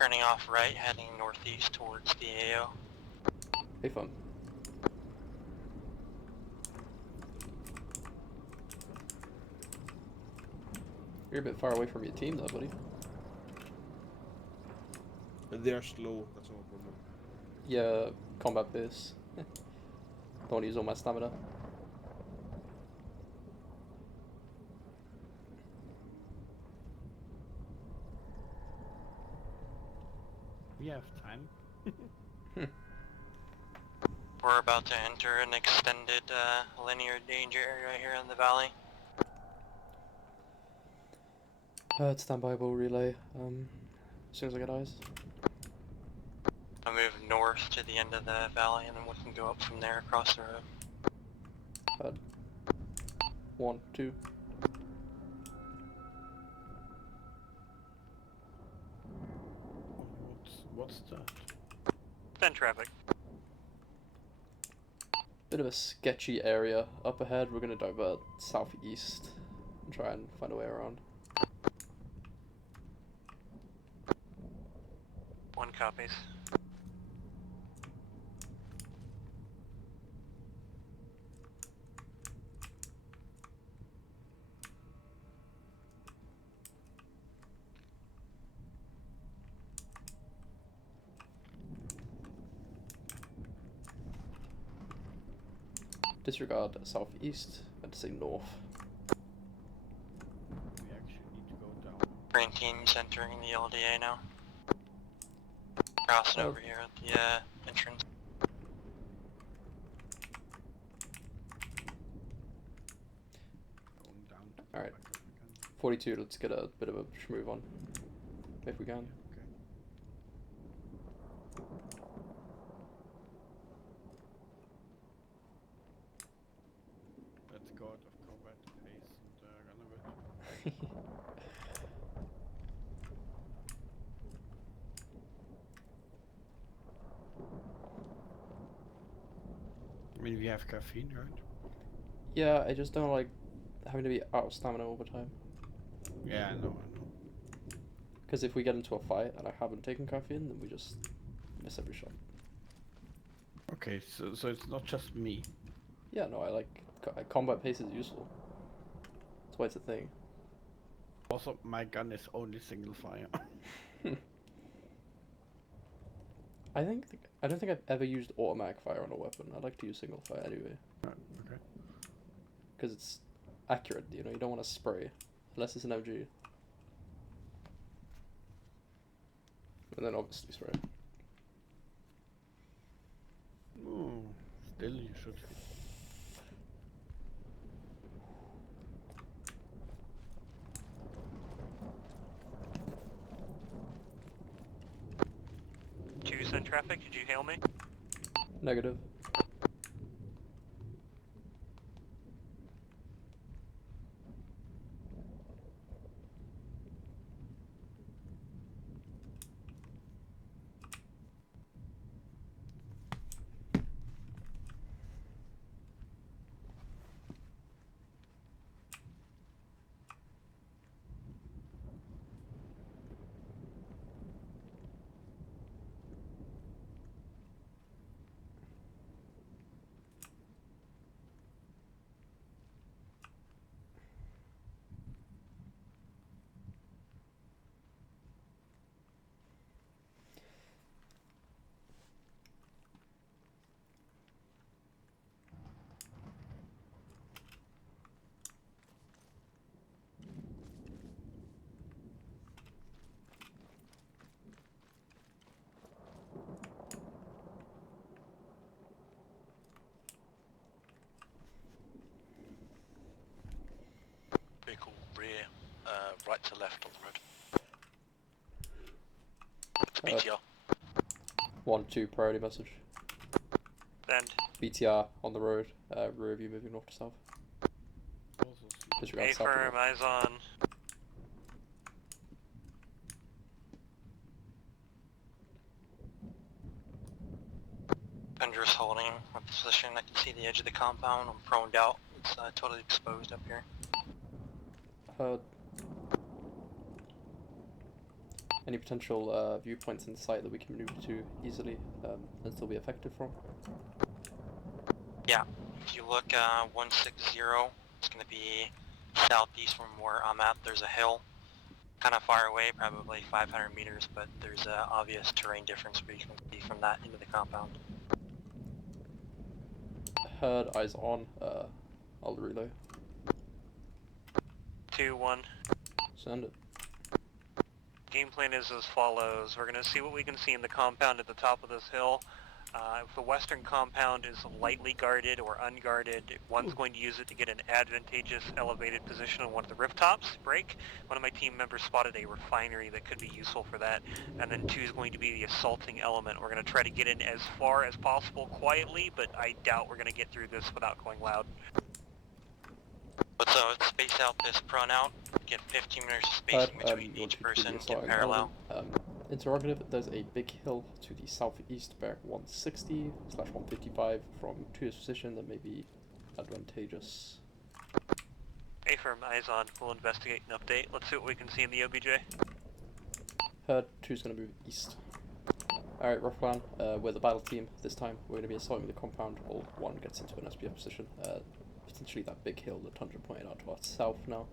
Turning off right, heading northeast towards the AO. Hey, fun. You're a bit far away from your team though, buddy. They're slow, that's no problem. Yeah, combat base. Don't want to use all my stamina. We have time. We're about to enter an extended linear danger area here in the valley. Standby bow relay. As soon as I get eyes. I'll move north to the end of the valley and then we can go up from there across the road. 1, 2. What's that? Then traffic. Bit of a sketchy area up ahead. We're gonna divert southeast and try and find a way around. 1 copies. Disregard southeast, and say north. We actually need to go down. Green team's entering the LDA now. Crossing over here at the entrance. Going down to Alright. 42, let's get a bit of a schmove on. If we can. Let's go out of combat pace and run a bit. I mean, we have caffeine, right? Yeah, I just don't like having to be out of stamina all the time. Yeah, I know. Because if we get into a fight and I haven't taken caffeine, then we just miss every shot. Okay, so it's not just me. Yeah, no, I like combat pace is useful. That's why it's a thing. Also, my gun is only single fire. I don't think I've ever used automatic fire on a weapon. I like to use single fire anyway. Okay. Because it's accurate, you know, you don't want to spray. Unless it's an MG. And then obviously spray. Ooh, still you should. Choose in traffic, did you hail me? Negative. Vehicle rear, right to left on the road. It's BTR. 1-2 priority message. Send. BTR on the road, rear view moving north to south. Disregard south to A-firm, north. eyes on. Pender's holding my position. I can see the edge of the compound. I'm proned out. It's totally exposed up here. Heard. Any potential viewpoints in sight that we can move to easily and still be effective from? Yeah, if you look 160, it's going to be southeast from where I'm at. There's a hill, kind of far away, probably 500 meters, but there's an obvious terrain difference where you can see from that into the compound. Heard, eyes on, I'll relay. 2-1. Send it. Game plan is as follows. We're going to see what we can see in the compound at the top of this hill. If the western compound is lightly guarded or unguarded, one's going to use it to get an advantageous elevated position on one of the rooftops, break. One of my team members spotted a refinery that could be useful for that. And then 2 is going to be the assaulting element. We're going to try to get in as far as possible quietly, but I doubt we're going to get through this without going loud. Let's space out this prone out, get 15 meters of spacing between each person, get parallel. Interrogative, there's a big hill to the southeast, bearing 160/155 from 2's position that may be advantageous. A-firm, eyes on. We'll investigate and update. Let's see what we can see in the OBJ. Heard, 2's going to move east. Alright, rough plan. We're the battle team this time. We're going to be assaulting the compound while 1 gets into an SPF position. Potentially that big hill that Tundra pointed out to our south now.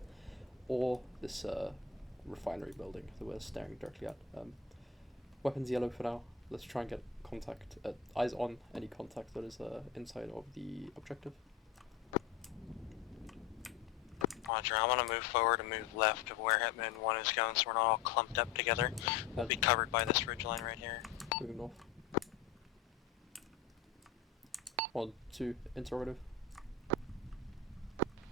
Or this refinery building that we're staring directly at. Weapons yellow for now. Let's try and get contact. Eyes on any contact that is inside of the objective. Roger, I want to move forward and move left of where Hitman 1 is going so we're not all clumped up together. We'll be covered by this ridgeline right here. Moving north. 1, 2, interrogative.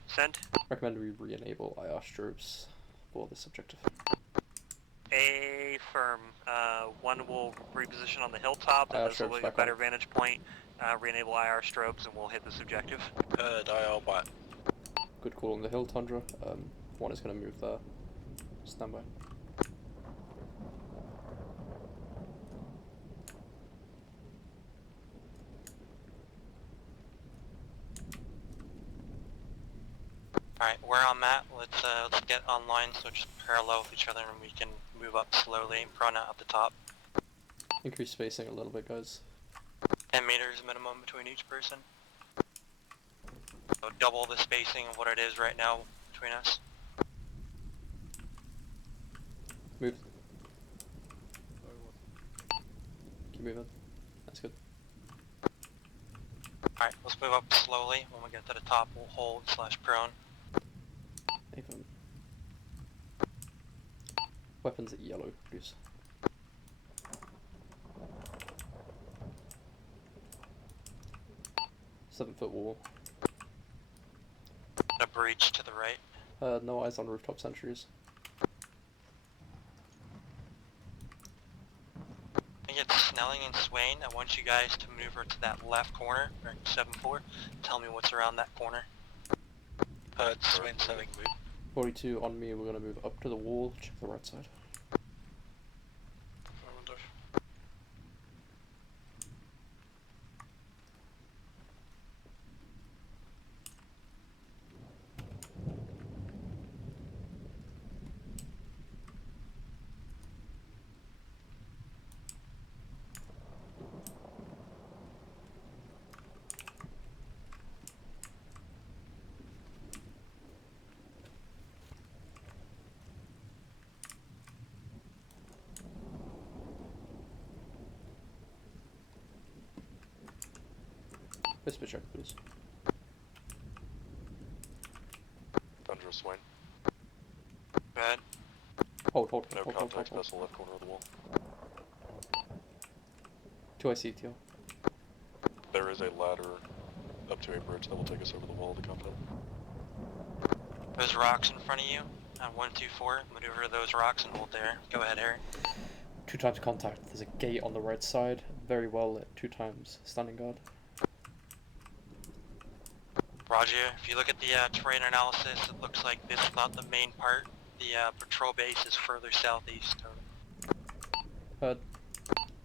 Send. Recommend we re-enable IR strobes for this objective. A-firm. 1 will reposition on the hilltop, and this will be a better vantage point. Re-enable IR strobes, and we'll hit this objective. IR by. Good call on the hill, Tundra. 1 is going to move there. Stand by. Alright, where I'm at, let's get online so just parallel with each other and we can move up slowly, prone out at the top. Increase spacing a little bit, guys. 10 meters minimum between each person. So double the spacing of what it is right now between us. Move. Keep moving. That's good. Alright, let's move up slowly. When we get to the top, we'll hold / prone. Affirm. Weapons at yellow, please. Seven-foot wall. A breach to the right. No eyes on rooftop sentries. I think it's Snelling and Swain. I want you guys to maneuver to that left corner, or 7-4. Tell me what's around that corner. Swain 7. 42 on me, we're gonna move up to the wall, check the right side. Whisper check, please. Thunder Swain. Go ahead. Hold. No contact vessel left corner of the wall. 2 IC TL. There is a ladder up to a bridge that will take us over the wall of the compound. Those rocks in front of you. On 124, maneuver those rocks and hold there. Go ahead, Harry. 2 times contact. There's a gate on the right side. Very well lit. 2 times standing guard. Roger. If you look at the terrain analysis, it looks like this is not the main part. The patrol base is further southeast. Heard.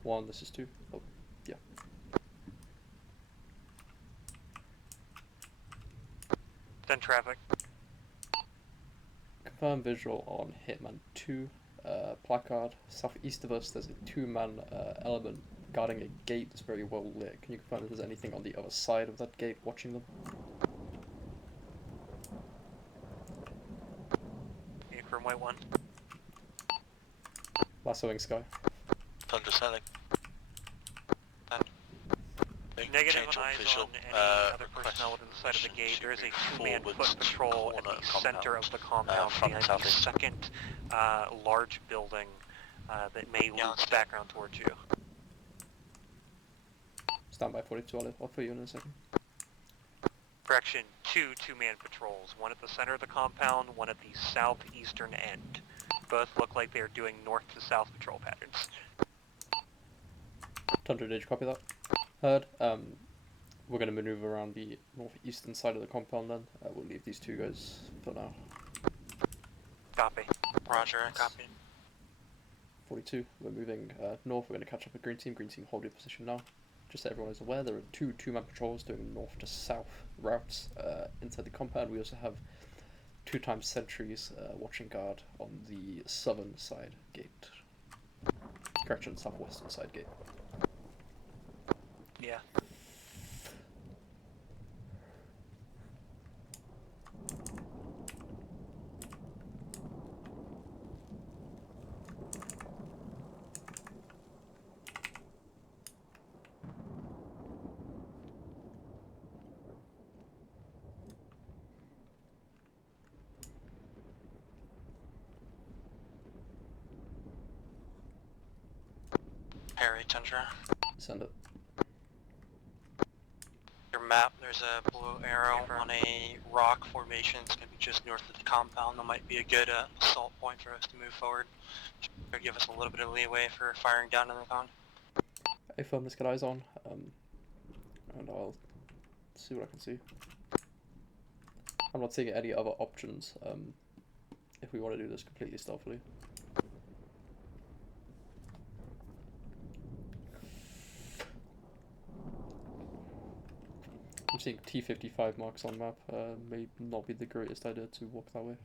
1, this is 2. Oh, yeah. Then traffic. Confirm visual on Hitman 2. Placard. Southeast of us, there's a 2-man element guarding a gate that's very well lit. Can you confirm if there's anything on the other side of that gate watching them? From white 1. Lassoing sky. Thunder Selig. Negative on eyes on any other personnel within the side of the gate. There is a 2-man foot patrol at the center of the compound behind the second large building that may loop background towards you. Stand by 42, I'll offer you in a second. Correction, 2 2-man patrols. One at the center of the compound, one at the southeastern end. Both look like they are doing north to south patrol patterns. Tundra, did you copy that? Heard. We're going to maneuver around the northeastern side of the compound then. We'll leave these 2 guys for now. Copy. Roger, copy. 42, we're moving north. We're going to catch up with Green Team. Green Team, hold your position now. Just so everyone is aware, there are 2 2-man patrols doing north to south routes inside the compound. We also have 2 times sentries watching guard on the southern side gate. Correction, southwestern side gate. Yeah. Harry, Tundra. Send it. Your map, there's a blue arrow on a rock formation. It's going to be just north of the compound. That might be a good assault point for us to move forward. Should give us a little bit of leeway for firing down on the con. A firm, let's get eyes on, and I'll see what I can see. I'm not seeing any other options if we want to do this completely stealthily. I'm seeing T55 marks on map. May not be the greatest idea to walk that way.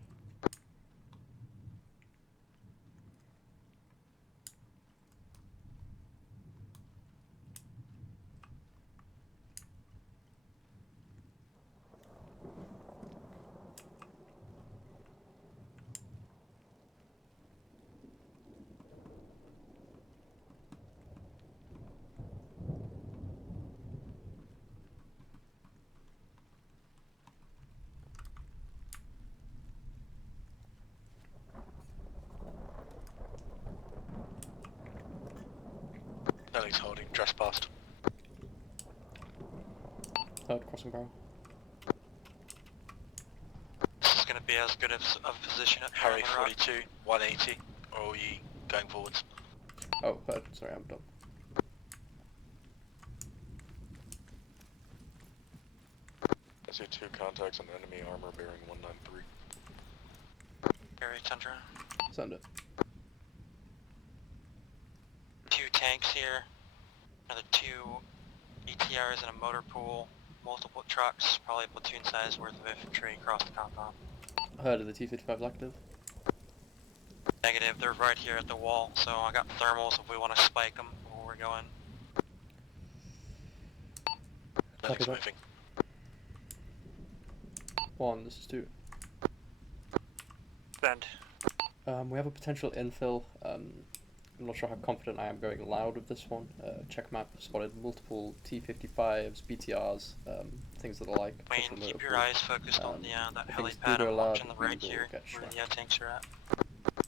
Charlie's holding, dress past. Third crossing barrel. This is going to be as good of a position at Harry 42, 180, or are you going forwards? Oh, third. Sorry, I'm dumb. I see 2 contacts on enemy armor bearing 193. Harry Tundra. Send it. 2 tanks here. Another 2 ETRs and a motor pool. Multiple trucks, probably a platoon size worth of infantry across the compound. Heard of the T-55 active. Negative, they're right here at the wall, so I got thermals if we want to spike them where we're going. Copy that. Moving. 1, this is 2. Send. We have a potential infill. I'm not sure how confident I am going loud with this one. Check map, spotted multiple T-55s, BTRs, things of the like. Wayne, keep your eyes focused on the that helipad go I'm loud, watching the we right will here, get where shot. the tanks are at.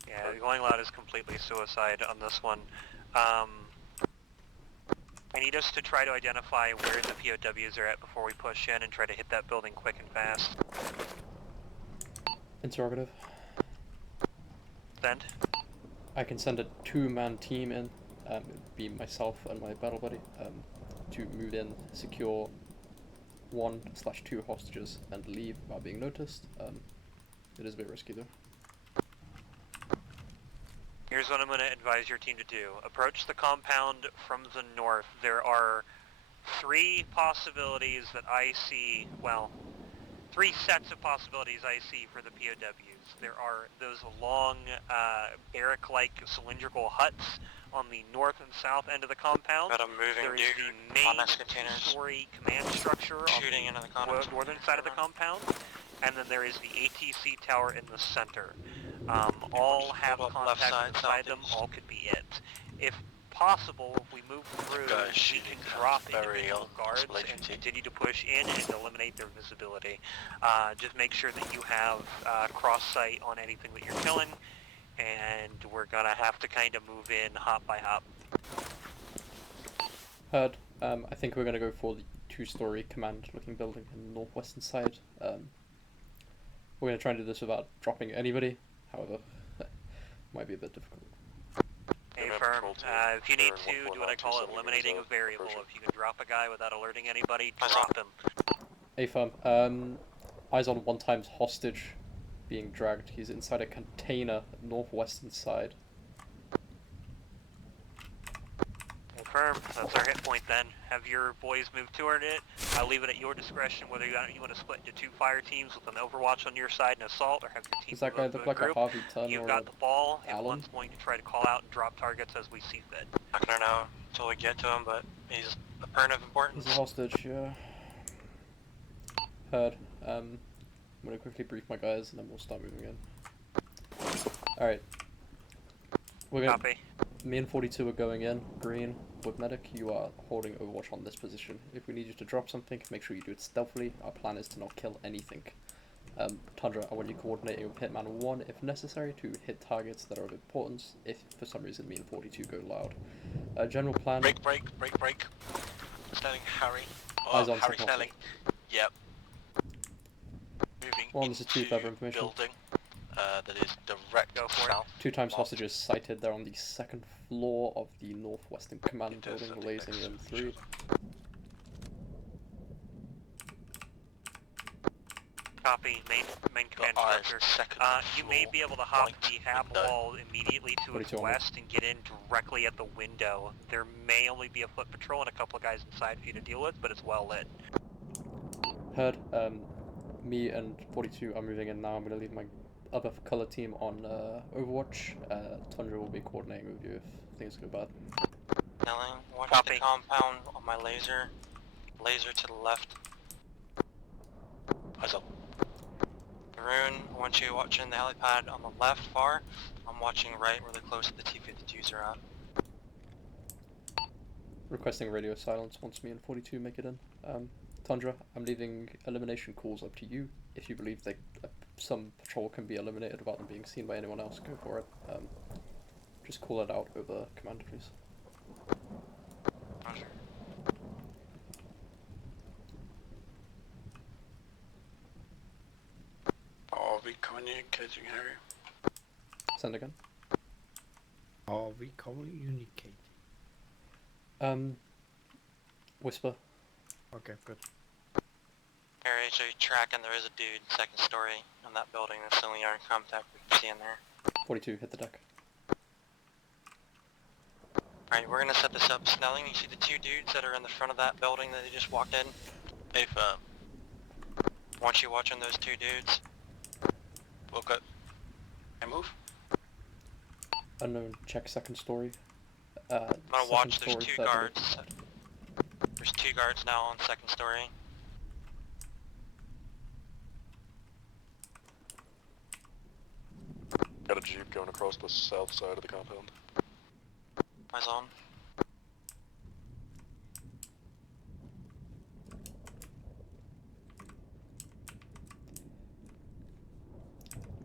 Yeah, going loud is completely suicide on this one. I need us to try to identify where the POWs are at before we push in and try to hit that building quick and fast. Interrogative. Send. I can send a 2-man team in, it would be myself and my battle buddy, to move in, secure 1/2 hostages and leave without being noticed. It is a bit risky though. Here's what I'm going to advise your team to do. Approach the compound from the north. There are 3 possibilities that I see, well, 3 sets of possibilities I see for the POWs. There are those long barrack-like cylindrical huts on the north and south end of the compound. Got a moving There is dude the main on us containers. 2-story command structure Shooting on into the the containers. northern side of the compound. And then there is the ATC tower in the center. All have hold up left contacts side, inside them, southeast. all could be it. If possible, if we move through, Guys we shooting can drop very individual guards possible and agency. continue to push in and eliminate their visibility. Just make sure that you have cross sight on anything that you're killing, and we're gonna have to kind of move in hop by hop. Heard. I think we're going to go for the 2-story command-looking building in the northwestern side. We're going to try and do this without dropping anybody, however, might be a bit difficult. Hey, firm. If you need to do what I call eliminating a variable, if you can drop a guy without alerting anybody, drop him. A firm. Eyes on 1 hostage being dragged. He's inside a container, northwestern side. Confirm. That's our hit point then. Have your boys move toward it. I'll leave it at your discretion whether you want to split into 2 fire teams with an overwatch on your side and assault, or have your team Does that move guy up to look a like a group. Harvey Turner You've or got the ball, and Allen? one's going to try to call out and drop targets as we see fit. Not gonna know until we get to him, but he's a person of importance. He's a hostage, yeah. Heard. I'm going to quickly brief my guys and then we'll start moving in. Alright. We're going Copy. Me and 42 are going in. Green, with medic, you are holding overwatch on this position. If we need you to drop something, make sure you do it stealthily. Our plan is to not kill anything. Tundra, I want you coordinating with Hitman 1 if necessary to hit targets that are of importance if for some reason me and 42 go loud. General plan... Break. Snelling, Harry. Eyes on Harry second Snelling. Yep. Moving One, this is 2 further information. building. That is direct south. 2 times hostages sighted. They're on the 2nd floor of the northwestern command building, blazing in 3. Copy. Main command structure. You may be able to hop the half wall immediately to its 42 on west and get in directly at the window. There may only be a foot patrol and a couple of guys inside for you to deal with, but it's well lit. Heard. Me and 42 are moving in now. I'm going to leave my other color team on Overwatch. Tundra will be coordinating with you if things go bad. Snelling, watch the compound on my laser. Laser to the left. Eyes up. Rune, I want you watching the helipad on the left far. I'm watching right where the close to the T-52s are at. Requesting radio silence once me and 42 make it in. Tundra, I'm leaving elimination calls up to you. If you believe that some patrol can be eliminated without them being seen by anyone else, go for it. Just call it out over command, please. we communicating, Harry? Send again. Are we communicating? Whisper. Okay, good. Harry, so you're tracking, there is a dude, second story, on that building, that's the only iron contact we can see in there. 42, hit the deck. Alright, we're gonna set this up. Snelling, you see the two dudes that are in the front of that building that they just walked in? If, Want you watching those two dudes? we'll go. I move? Unknown, check second story. I'm gonna second watch, there's story, two third guards. There's two guards now on second story. Got a jeep going across the south side of the compound. Eyes on.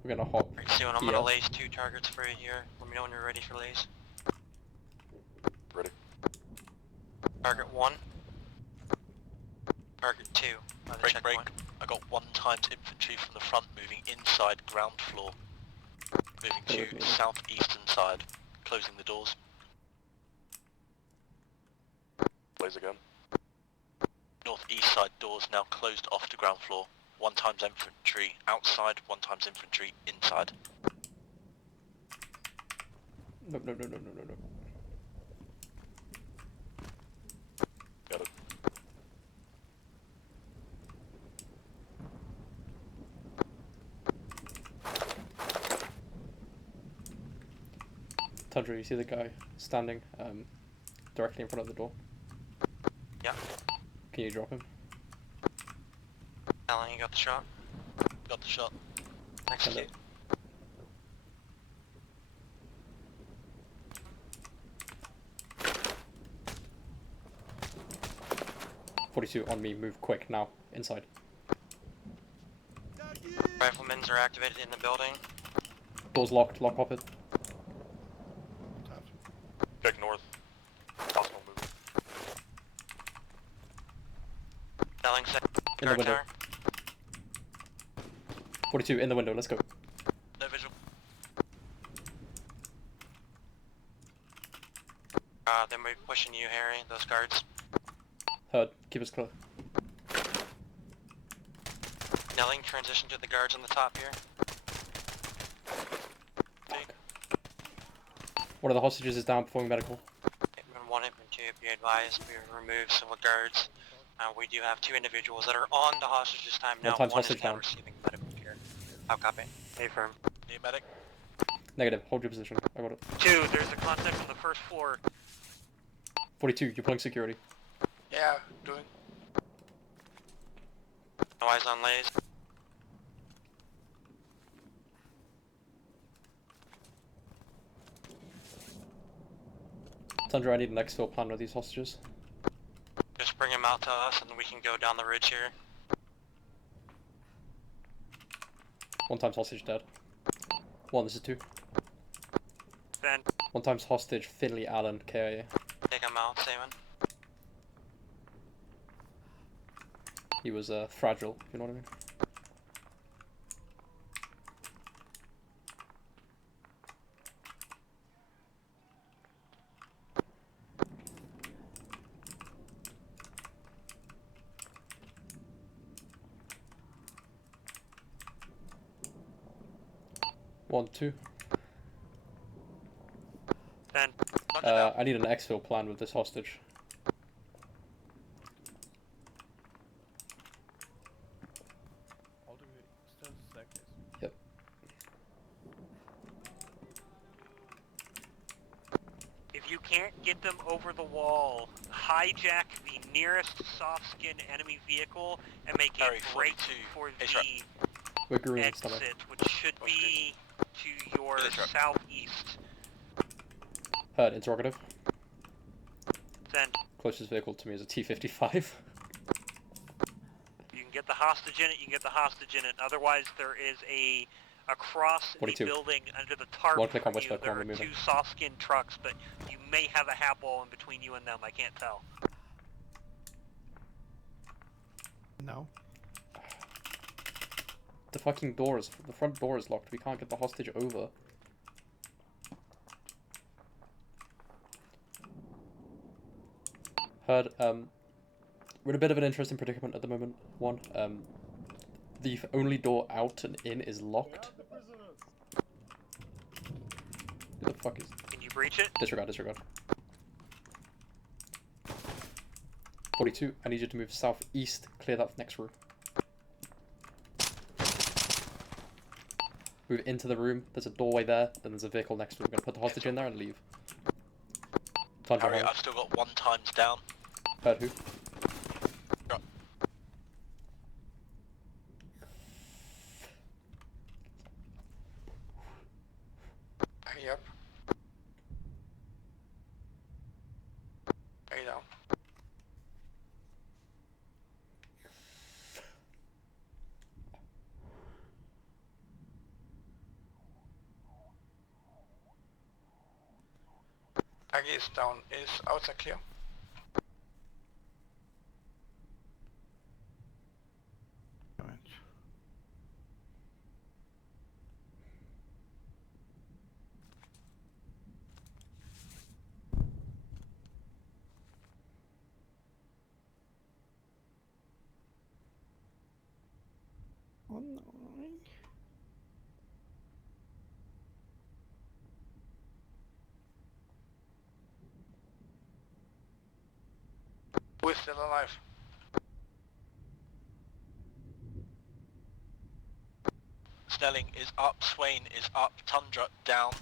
We're gonna hop Alright, so I'm here. gonna lace two targets for you here. Let me know when you're ready for lace. Ready. Target 1. Target 2. By the Break, checkpoint. break. I got 1 times infantry from the front moving inside ground floor. Moving to southeastern side. Closing the doors. Blaze again. Northeast side doors now closed off to ground floor. 1 times infantry outside, 1 times infantry inside. No. Got it. Tundra, you see the guy standing directly in front of the door? Yeah. Can you drop him? Alan, you got the shot? Got the shot. Next Send to it. 42 on me, move quick now, inside. Riflemen's are activated in the building. Door's locked, lock pop it. Check north. Possible movement. Snelling set. In the Guard window. tower. 42 in the window, let's go. No visual. They might be pushing you, Harry, those guards. Heard, keep us clear. Snelling, transition to the guards on the top here. One of the hostages is down, performing medical. Hitman 1, Hitman 2, be advised, we remove civil guards. We do have 2 individuals that are on the hostage this time now. One time's One hostage is now down. receiving medical care. How copy? Hey, firm. Need medic? Negative, hold your position, I got it. 2, there's a contact on the first floor. 42, you're pulling security. Yeah, doing. No eyes on lays. Tundra, I need an exfil plan with these hostages. Just bring them out to us and we can go down the ridge here. One time's hostage dead. One, this is 2. Ben. One time's hostage, Finley Allen, KIA. Take them out, Simon. He was fragile, if you know what I mean. One, 2. Ben. I need an exfil plan with this hostage. Yep. If you can't get them over the wall, hijack the nearest soft-skin enemy vehicle and make Harry, a break 42. for Hey, the We're green, stomach. exit, which should be to your southeast. Heard, interrogative. Send. Closest vehicle to me is a T-55. You can get the hostage in it, you can get the hostage in it. Otherwise, there is across the 42. building under the tarp One click on from whisper, you, there come are on, we're moving. 2 soft-skin trucks, but you may have a happle in between you and them, I can't tell. No. The front door is locked. We can't get the hostage over. Heard, we're in a bit of an interesting predicament at the moment. The only door out and in is locked. Who the fuck is... Can you breach it? Disregard. 42, I need you to move southeast, clear that next room. Move into the room, there's a doorway there, then there's a vehicle next to it. We're gonna put the hostage in there and leave. Harry, I've still got 1 times down. Heard who? Drop. Hurry up. Hurry down. Aggie is down. Is outside clear? Oh no. Who is still alive? Snelling is up, Swain is up, Tundra down.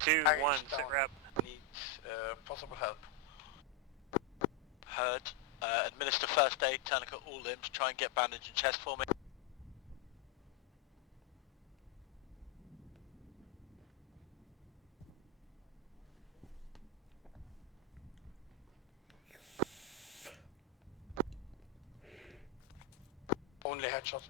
Two, Harry's one, down. sit rep. Needs possible help. Heard. Administer first aid, tourniquet all limbs, try and get bandage and chest for me. Only headshot.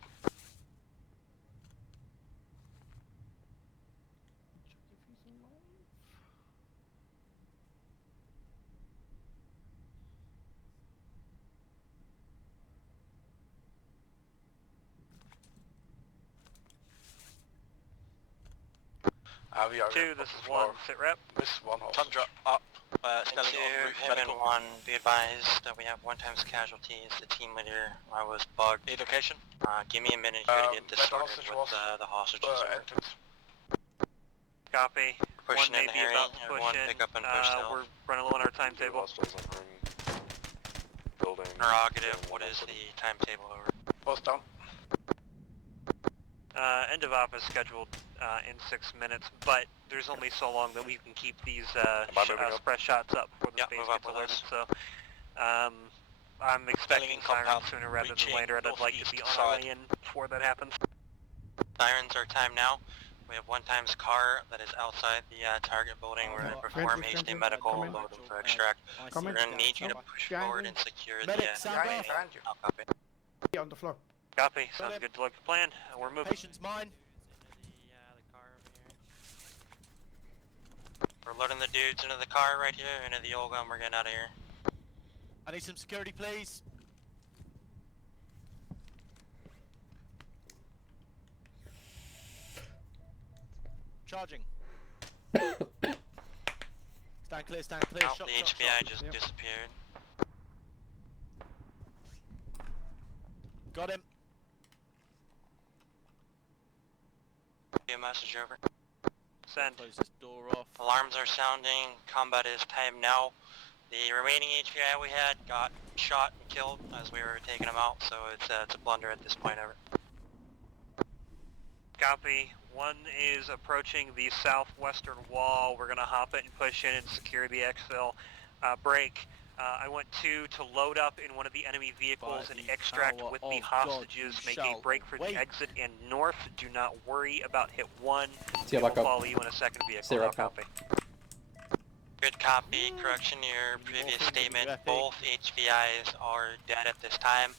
We are Two, this is one, sit rep. This is one. Tundra up. Snelling Two, on route, him and medical. one, be advised that we have 1 times casualties. The team leader, I was bugged. Need location? Give me a minute here to get this let the sorted hostage with was, the hostages. entrance. Copy. Pushing One in, may be Harry. about to push Everyone in. pick up and push south. We're running low on our timetable. Hostiles in room. Building. Prerogative, what is the timetable over? Both down. End of op is scheduled in 6 minutes, but there's only so long that we can keep these spread shots up before the base gets alerted. So I'm expecting sirens sooner rather than later, and I'd like to be on our way in before that happens. Sirens are timed now. We have 1 times car that is outside the target building. We're going to perform HD medical, load them for extract. We're going to need you to push forward and secure the copy. On the floor. Copy. Sounds good. Like the plan. We're moving. Patient's mine. We're loading the dudes into the car right here, into the old gun. We're getting out of here. I need some security, please. Charging. Stand clear, stand clear. Oh, Shot, the shot, HVI shot. just disappeared. Got him. Be a message over. Send. Close this door off. Alarms are sounding. Combat is timed now. The remaining HVI we had got shot and killed as we were taking them out, so it's a blunder at this point. Over. Copy. One is approaching the southwestern wall. We're going to hop it and push in and secure the exfil. Break. I want 2 to load up in one of the enemy vehicles and extract with the hostages. Make a break for the exit and north. Do not worry about hit 1. We will follow you in a second vehicle. I'll copy. Good copy. Correction, your previous statement. Both HVIs are dead at this time.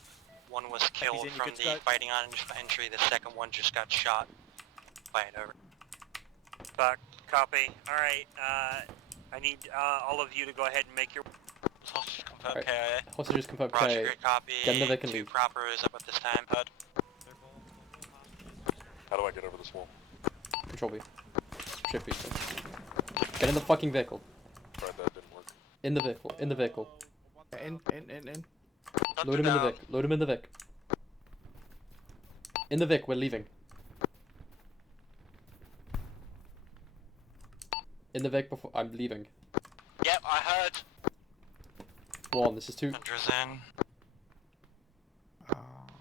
One was killed from the fighting on entry. The second one just got shot. Fight over. Copy. Alright, I I need all of you to go ahead and make your... Hostage confirm Alright. KIA. Hostages confirmed Roger, KIA. great copy. Get in the Vic and 2 leave. proper is up at this time. Heard. How do I get over this wall? Control B. Shift B. Get in the fucking vehicle. Tried that, didn't work. In the vehicle. In the vehicle. In. Load him in the Vic. Load him in the Vic. In the Vic, we're leaving. In the Vic before I'm leaving. Yep, I heard. 1, this is 2. Hunter's in.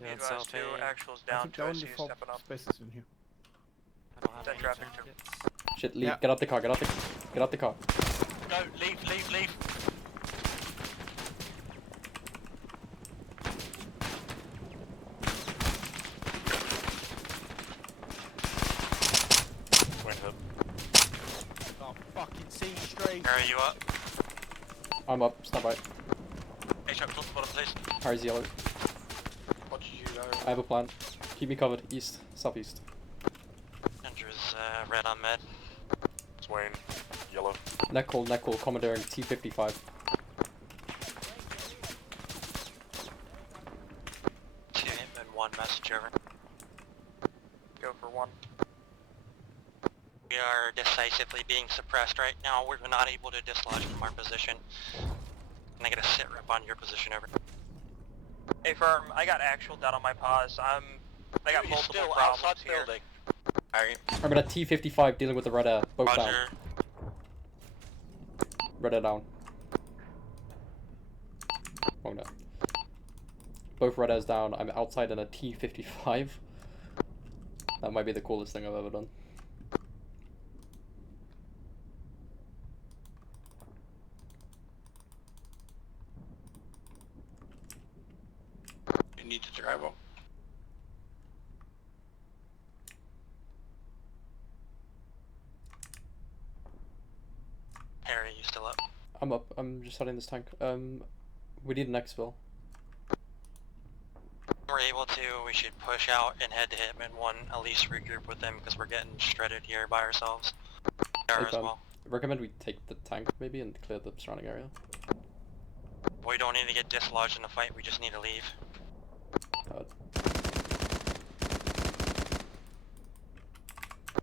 Be advised 2, actuals down, 2 ICU stepping up. Spaces in here. That traffic too. Shit, leave. Yeah. Get out the car. Get out the car. No, leave. Wait, hit. Oh, fucking C straight. Where are you up? I'm up. Stand by. H-up, top bottom, please. Harry's yellow. What did you I have a plan. Keep me covered. East. Southeast. Hunter's red on med. Swain, yellow. Neck call. Commandeering T-55. 2 hitmen, 1 message over. Go for 1. We are decisively being suppressed right now. We're not able to dislodge from our position. And I get a sit rep on your position over. Hey firm, I got actual down on my pause. I got You're multiple still problems outside the here. building. Alright. I'm at a T-55 dealing with the red air. Both down. Roger. Red air down. Wrong there. Both red airs down. I'm outside in a T-55. That might be the coolest thing I've ever done. You need to drive up. Harry, you still up? I'm up. I'm just starting this tank. We need an exfil. We're able to, we should push out and head to Hitman 1, at least regroup with them because we're getting shredded here by ourselves. They are as well. Recommend we take the tank maybe and clear the surrounding area. We don't need to get dislodged in the fight, we just need to leave.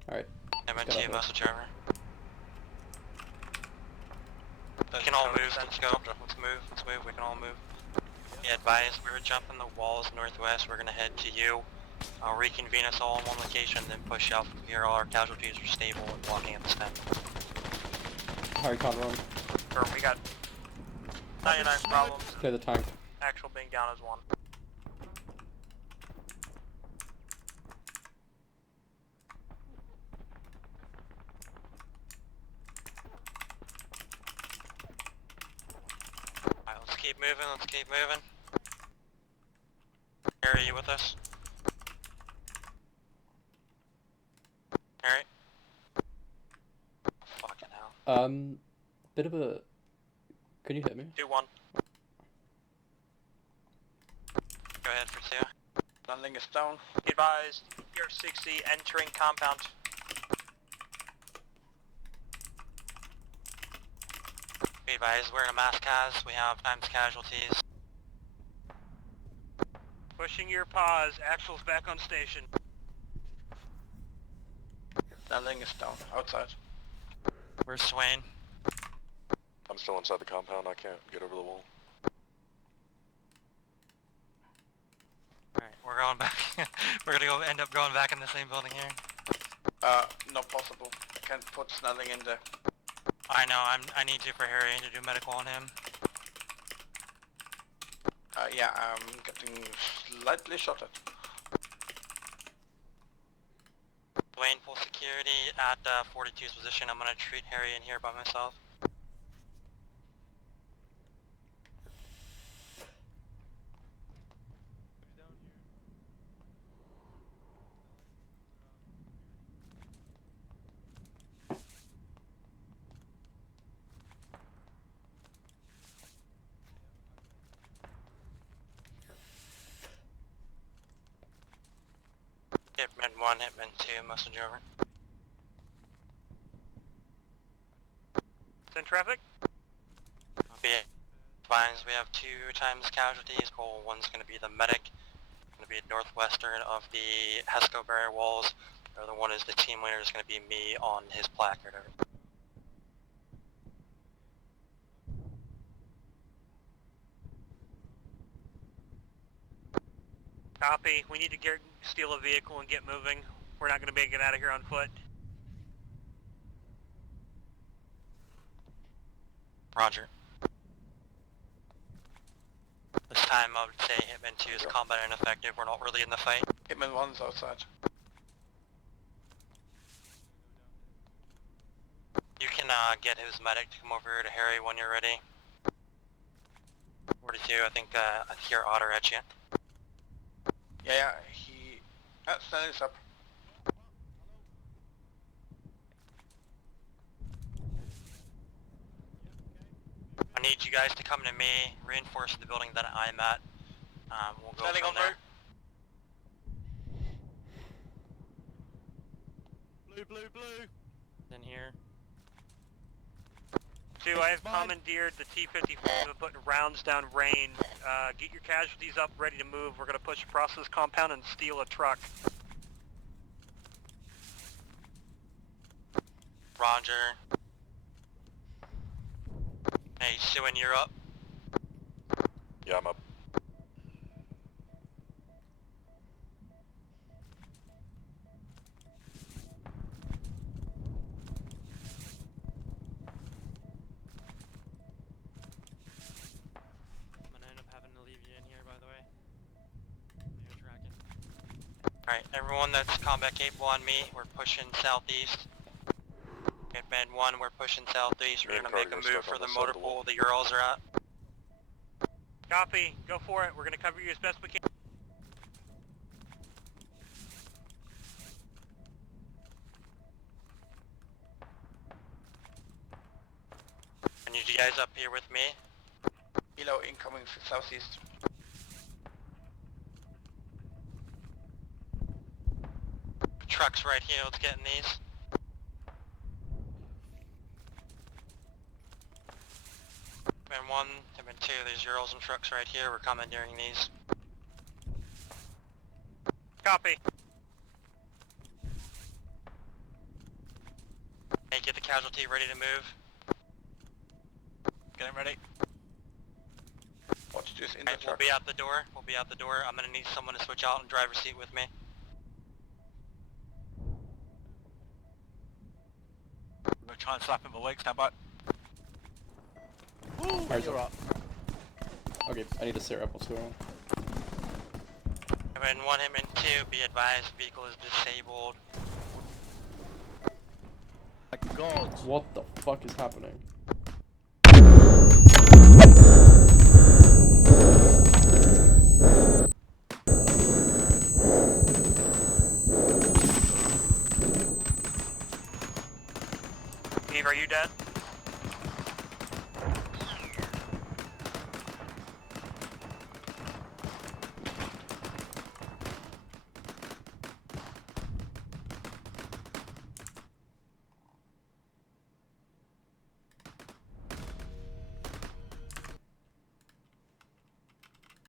Alright. MNT message over. We can all move, let's go. Let's move, we can all move. Be advised, we're jumping the walls northwest, we're gonna head to you. I'll reconvene us all in one location, then push out from here. All our casualties are stable and walking at the stem. Harry can't run. Firm, we got 99 problems. Clear the tank. Actual being down as 1. Alright, let's keep moving. Harry, are you with us? Harry? Fucking hell. Bit of a... Can you hit me? 2-1. Go ahead for 2. Landing is down. Be advised, Pier 60 entering compound. Be advised, we're in a mass cas, we have times casualties. Pushing your pause, actuals back on station. Landing is down, outside. Where's Swain? I'm still inside the compound, I can't get over the wall. Alright, we're going back. We're gonna end up going back in the same building here. Not possible. I can't put Snelling in there. I know, I need to for Harry to do medical on him. Yeah, I'm getting slightly shot at. Wayne, full security at 42's position. I'm gonna treat Harry in here by myself. Hitman 1, Hitman 2, message over. traffic. Be advised, we have 2 times casualties. Goal 1's going to be the medic. Going to be northwestern of the Hesco barrier walls. The other one is the team leader. Is going to be me on his placard. Copy. We need to steal a vehicle and get moving. We're not going to be able to get out of here on foot. Roger. This time I would say Hitman 2 is combat ineffective. We're not really in the fight. Hitman 1's outside. You can get his medic to come over here to Harry when you're ready. 42, I think I hear Otter at you. Yeah, he... stand this up. I need you guys to come to me, reinforce the building that I'm at. We'll go Standing from on there. Blue. In here. 2, I have commandeered the T-54 to put rounds down range. Get your casualties up, ready to move. We're going to push across this compound and steal a truck. Roger. Hey, Suin, you're up. Yeah, I'm up. I'm gonna end up having to leave you in here, by the way. You're tracking. Alright, everyone that's combat capable on me, we're pushing southeast. Hitman 1, we're pushing southeast. We're Me and gonna make a Carter are move stuck for on the the side motor of the wall. pool the Urals are at. Copy. Go for it. We're going to cover you as best we can. I need you guys up here with me. Helo incoming southeast. Trucks right here, let's get in these. Hitman 1, Hitman 2, there's Urals and trucks right here. We're commandeering these. Copy. Hey, get the casualty ready to move. Get him ready. What to do is in Hey, the we'll truck. be out the door. We'll be out the door. I'm gonna need someone to switch out in driver's seat with me. I'm gonna try and slap him awake, stand by. Alright, You're up. Okay, I need to set up what's going on. Hitman 1, Hitman 2, be advised, vehicle is disabled. My God. What the fuck is happening?